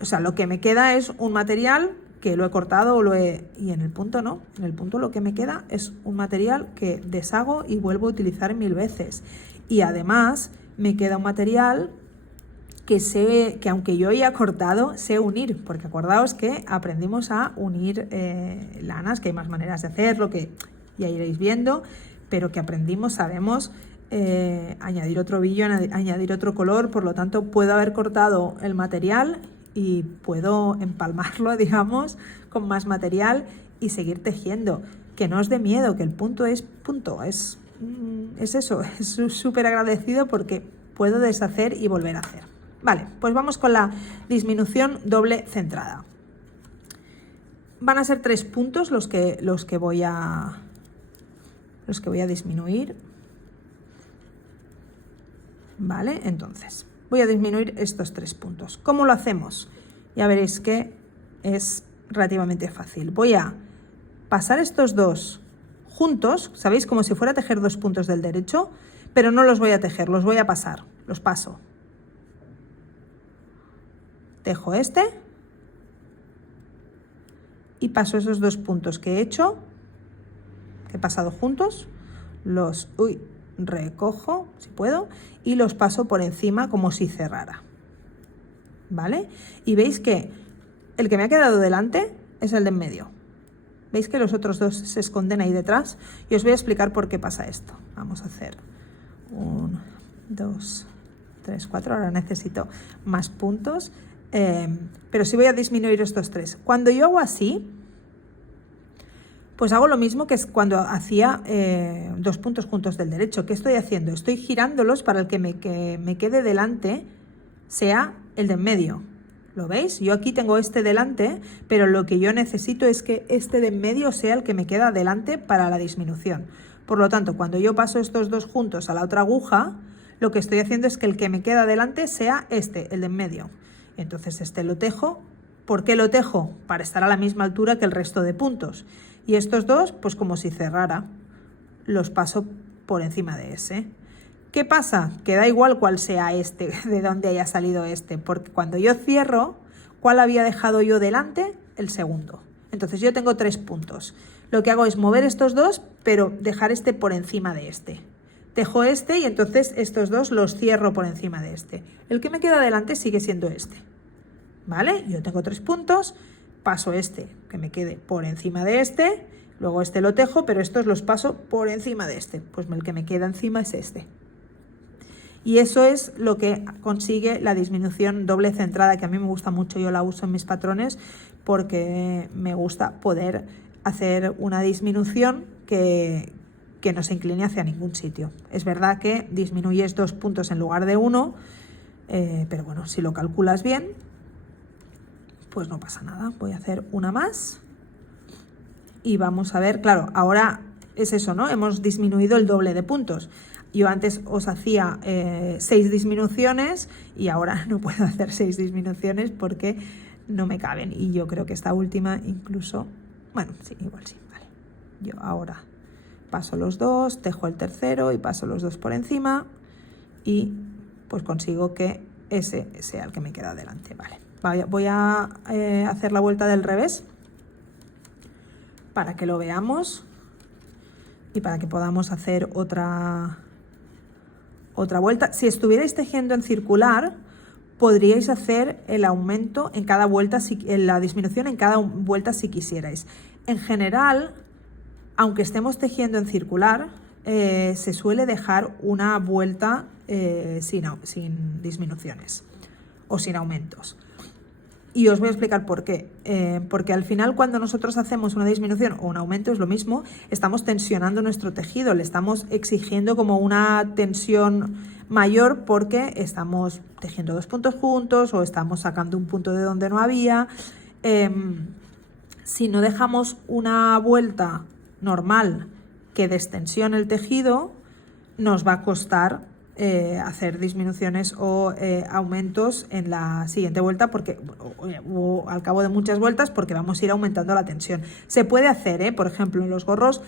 o sea, lo que me queda es un material que lo he cortado y en el punto no, en el punto lo que me queda es un material que deshago y vuelvo a utilizar 1000 veces. Y además me queda un material que aunque yo haya cortado, sé unir, porque acordaos que aprendimos a unir lanas, que hay más maneras de hacerlo, que ya iréis viendo, pero que aprendimos, sabemos añadir otro brillo, añadir otro color, por lo tanto puedo haber cortado el material y puedo empalmarlo, digamos, con más material y seguir tejiendo. Que no os dé miedo, que el punto es punto, es eso, es súper agradecido porque puedo deshacer y volver a hacer. Vale, pues vamos con la disminución doble centrada. Van a ser 3 puntos los que voy a disminuir. Vale, entonces voy a disminuir estos 3 puntos. ¿Cómo lo hacemos? Ya veréis que es relativamente fácil. Voy a pasar estos dos juntos, ¿sabéis? Como si fuera a tejer 2 puntos del derecho, pero no los voy a tejer, los voy a pasar, los paso. Tejo este y paso esos 2 puntos que he hecho, que he pasado juntos, los recojo, si puedo, y los paso por encima como si cerrara. ¿Vale? Y veis que el que me ha quedado delante es el de en medio. ¿Veis que los otros 2 se esconden ahí detrás? Y os voy a explicar por qué pasa esto. Vamos a hacer 1, 2, 3, 4. Ahora necesito más puntos. Pero sí voy a disminuir estos 3. Cuando yo hago así, pues hago lo mismo que es cuando hacía 2 puntos juntos del derecho. ¿Qué estoy haciendo? Estoy girándolos para el que me quede delante sea el de en medio. ¿Lo veis? Yo aquí tengo este delante, pero lo que yo necesito es que este de en medio sea el que me queda delante para la disminución. Por lo tanto, cuando yo paso estos 2 juntos a la otra aguja, lo que estoy haciendo es que el que me queda delante sea este, el de en medio. Entonces este lo tejo. ¿Por qué lo tejo? Para estar a la misma altura que el resto de puntos. Y estos 2, pues como si cerrara, los paso por encima de ese. ¿Qué pasa? Que da igual cuál sea este, de dónde haya salido este, porque cuando yo cierro, ¿cuál había dejado yo delante? El segundo. Entonces yo tengo 3 puntos. Lo que hago es mover estos 2, pero dejar este por encima de este. Tejo este y entonces estos 2 los cierro por encima de este. El que me queda delante sigue siendo este. ¿Vale? Yo tengo 3 puntos, paso este que me quede por encima de este, luego este lo tejo, pero estos los paso por encima de este. Pues el que me queda encima es este. Y eso es lo que consigue la disminución doble centrada, que a mí me gusta mucho, yo la uso en mis patrones porque me gusta poder hacer una disminución que no se incline hacia ningún sitio. Es verdad que disminuyes 2 puntos en lugar de 1, pero bueno, si lo calculas bien, pues no pasa nada. Voy a hacer una más y vamos a ver, claro, ahora es eso, ¿no? Hemos disminuido el doble de puntos. Yo antes os hacía 6 disminuciones y ahora no puedo hacer 6 disminuciones porque no me caben. Y yo creo que esta última incluso, bueno, sí, igual sí, vale. Yo ahora paso los 2, tejo el tercero y paso los 2 por encima y pues consigo que ese sea el que me queda delante, vale. Voy a hacer la vuelta del revés para que lo veamos y para que podamos hacer otra vuelta. Si estuvierais tejiendo en circular, podríais hacer el aumento en cada vuelta, la disminución en cada vuelta si quisierais. En general, aunque estemos tejiendo en circular, se suele dejar una vuelta sin disminuciones o sin aumentos. Y os voy a explicar por qué. Porque al final, cuando nosotros hacemos una disminución o un aumento, es lo mismo, estamos tensionando nuestro tejido, le estamos exigiendo como una tensión mayor porque estamos tejiendo 2 puntos juntos o estamos sacando un punto de donde no había. Si no dejamos una vuelta normal que destensione el tejido, nos va a costar hacer disminuciones o aumentos en la siguiente vuelta porque o al cabo de muchas vueltas, porque vamos a ir aumentando la tensión. Se puede hacer, por ejemplo, en los gorros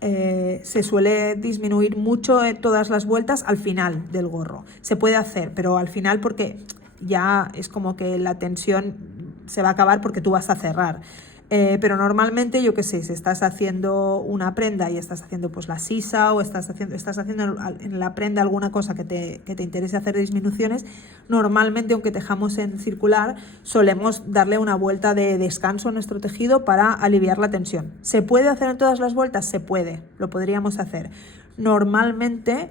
se suele disminuir mucho todas las vueltas al final del gorro. Se puede hacer, pero al final porque ya es como que la tensión se va a acabar porque tú vas a cerrar. Pero normalmente, yo qué sé, si estás haciendo una prenda y estás haciendo pues la sisa o estás haciendo en la prenda alguna cosa que te interese hacer disminuciones, normalmente, aunque tejamos en circular, solemos darle una vuelta de descanso a nuestro tejido para aliviar la tensión. ¿Se puede hacer en todas las vueltas? Se puede, lo podríamos hacer. Normalmente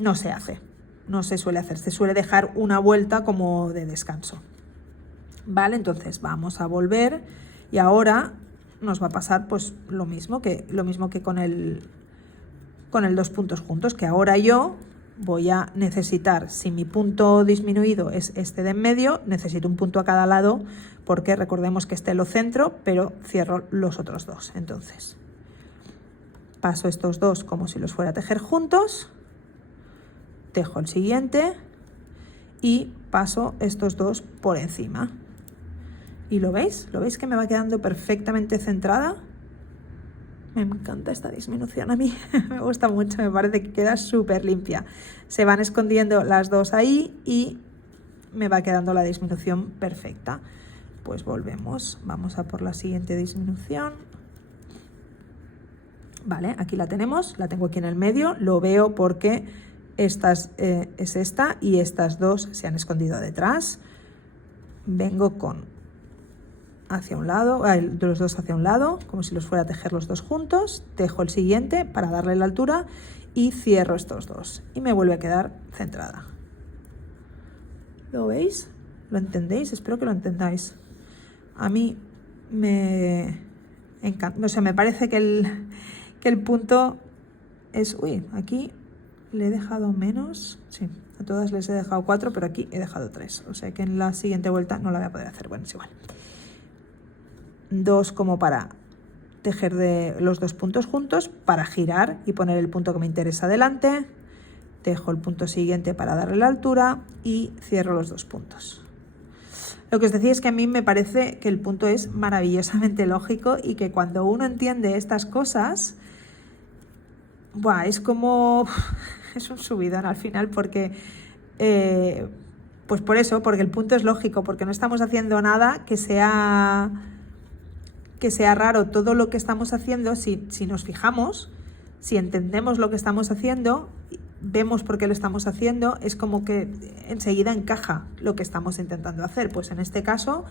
no se hace, no se suele hacer, se suele dejar una vuelta como de descanso. Vale, entonces vamos a volver. Y ahora nos va a pasar pues lo mismo que con el 2 puntos juntos, que ahora yo voy a necesitar, si mi punto disminuido es este de en medio, necesito un punto a cada lado, porque recordemos que este lo centro, pero cierro los otros dos. Entonces, paso estos dos como si los fuera a tejer juntos, tejo el siguiente y paso estos dos por encima. ¿Y lo veis? ¿Lo veis que me va quedando perfectamente centrada? Me encanta esta disminución a mí, me gusta mucho, me parece que queda súper limpia. Se van escondiendo las dos ahí y me va quedando la disminución perfecta. Pues volvemos, vamos a por la siguiente disminución. Vale, aquí la tenemos, la tengo aquí en el medio, lo veo porque es esta y estas dos se han escondido detrás. Vengo hacia un lado, los dos hacia un lado, como si los fuera a tejer los dos juntos, tejo el siguiente para darle la altura y cierro estos dos y me vuelve a quedar centrada. ¿Lo veis? ¿Lo entendéis? Espero que lo entendáis. A mí me encanta, o sea, me parece que el punto es, aquí le he dejado menos, sí, a todas les he dejado 4, pero aquí he dejado 3, o sea que en la siguiente vuelta no la voy a poder hacer, bueno, es igual. 2 como para tejer de los 2 puntos juntos, para girar y poner el punto que me interesa delante, tejo el punto siguiente para darle la altura y cierro los 2 puntos. Lo que os decía es que a mí me parece que el punto es maravillosamente lógico y que cuando uno entiende estas cosas, es como es un subidón al final porque pues por eso, porque el punto es lógico, porque no estamos haciendo nada que sea raro. Todo lo que estamos haciendo, si nos fijamos, si entendemos lo que estamos haciendo, vemos por qué lo estamos haciendo, es como que enseguida encaja lo que estamos intentando hacer. Pues en este caso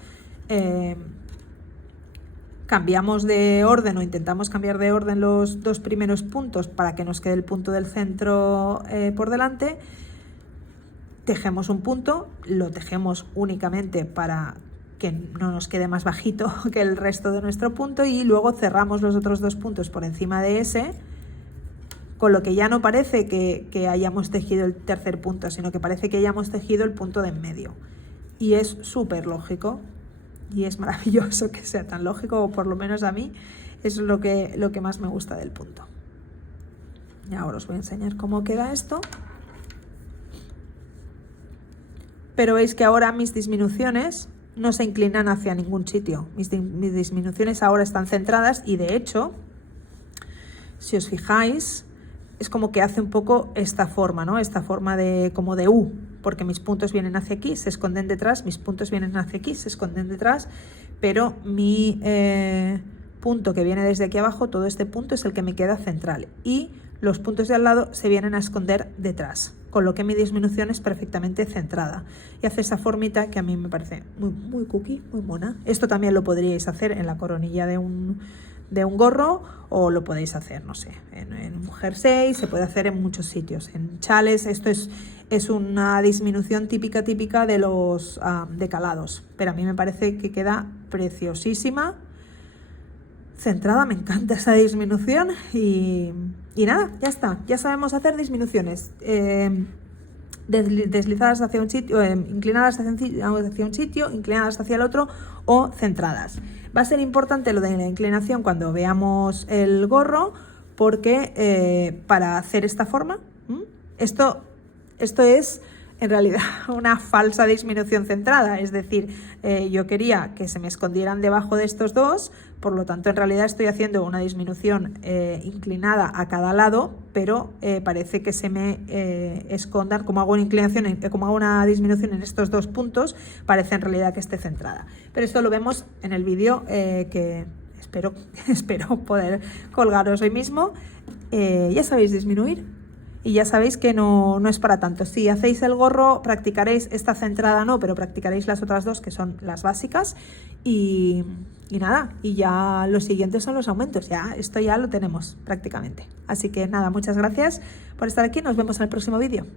cambiamos de orden o intentamos cambiar de orden los 2 primeros puntos para que nos quede el punto del centro por delante, tejemos un punto, lo tejemos únicamente para que no nos quede más bajito que el resto de nuestro punto y luego cerramos los otros 2 puntos por encima de ese, con lo que ya no parece que hayamos tejido el tercer punto, sino que parece que hayamos tejido el punto de en medio. Y es súper lógico y es maravilloso que sea tan lógico, o por lo menos a mí es lo que más me gusta del punto. Y ahora os voy a enseñar cómo queda esto. Pero veis que ahora mis disminuciones no se inclinan hacia ningún sitio. Mis disminuciones ahora están centradas y de hecho, si os fijáis, es como que hace un poco esta forma, ¿no? Esta forma como de U, porque mis puntos vienen hacia aquí, se esconden detrás, mis puntos vienen hacia aquí, se esconden detrás, pero mi punto que viene desde aquí abajo, todo este punto es el que me queda central y los puntos de al lado se vienen a esconder detrás, con lo que mi disminución es perfectamente centrada y hace esa formita que a mí me parece muy, muy cookie, muy mona. Esto también lo podríais hacer en la coronilla de un gorro o lo podéis hacer, no sé, en un jersey, se puede hacer en muchos sitios, en chales. Esto es una disminución típica de los decalados, pero a mí me parece que queda preciosísima, centrada, me encanta esa disminución y nada, ya está, ya sabemos hacer disminuciones deslizadas hacia un sitio, inclinadas hacia un sitio, inclinadas hacia el otro o centradas. Va a ser importante lo de la inclinación cuando veamos el gorro porque para hacer esta forma, esto es en realidad una falsa disminución centrada, es decir, yo quería que se me escondieran debajo de estos dos, por lo tanto en realidad estoy haciendo una disminución inclinada a cada lado, pero parece que se me escondan, como hago una inclinación, como hago una disminución en estos dos puntos, parece en realidad que esté centrada. Pero esto lo vemos en el vídeo que espero poder colgaros hoy mismo. Ya sabéis disminuir. Y ya sabéis que no es para tanto. Si hacéis el gorro, practicaréis esta centrada, no, pero practicaréis las otras dos, que son las básicas. Y nada, y ya los siguientes son los aumentos. Ya, esto ya lo tenemos prácticamente. Así que nada, muchas gracias por estar aquí. Nos vemos en el próximo vídeo.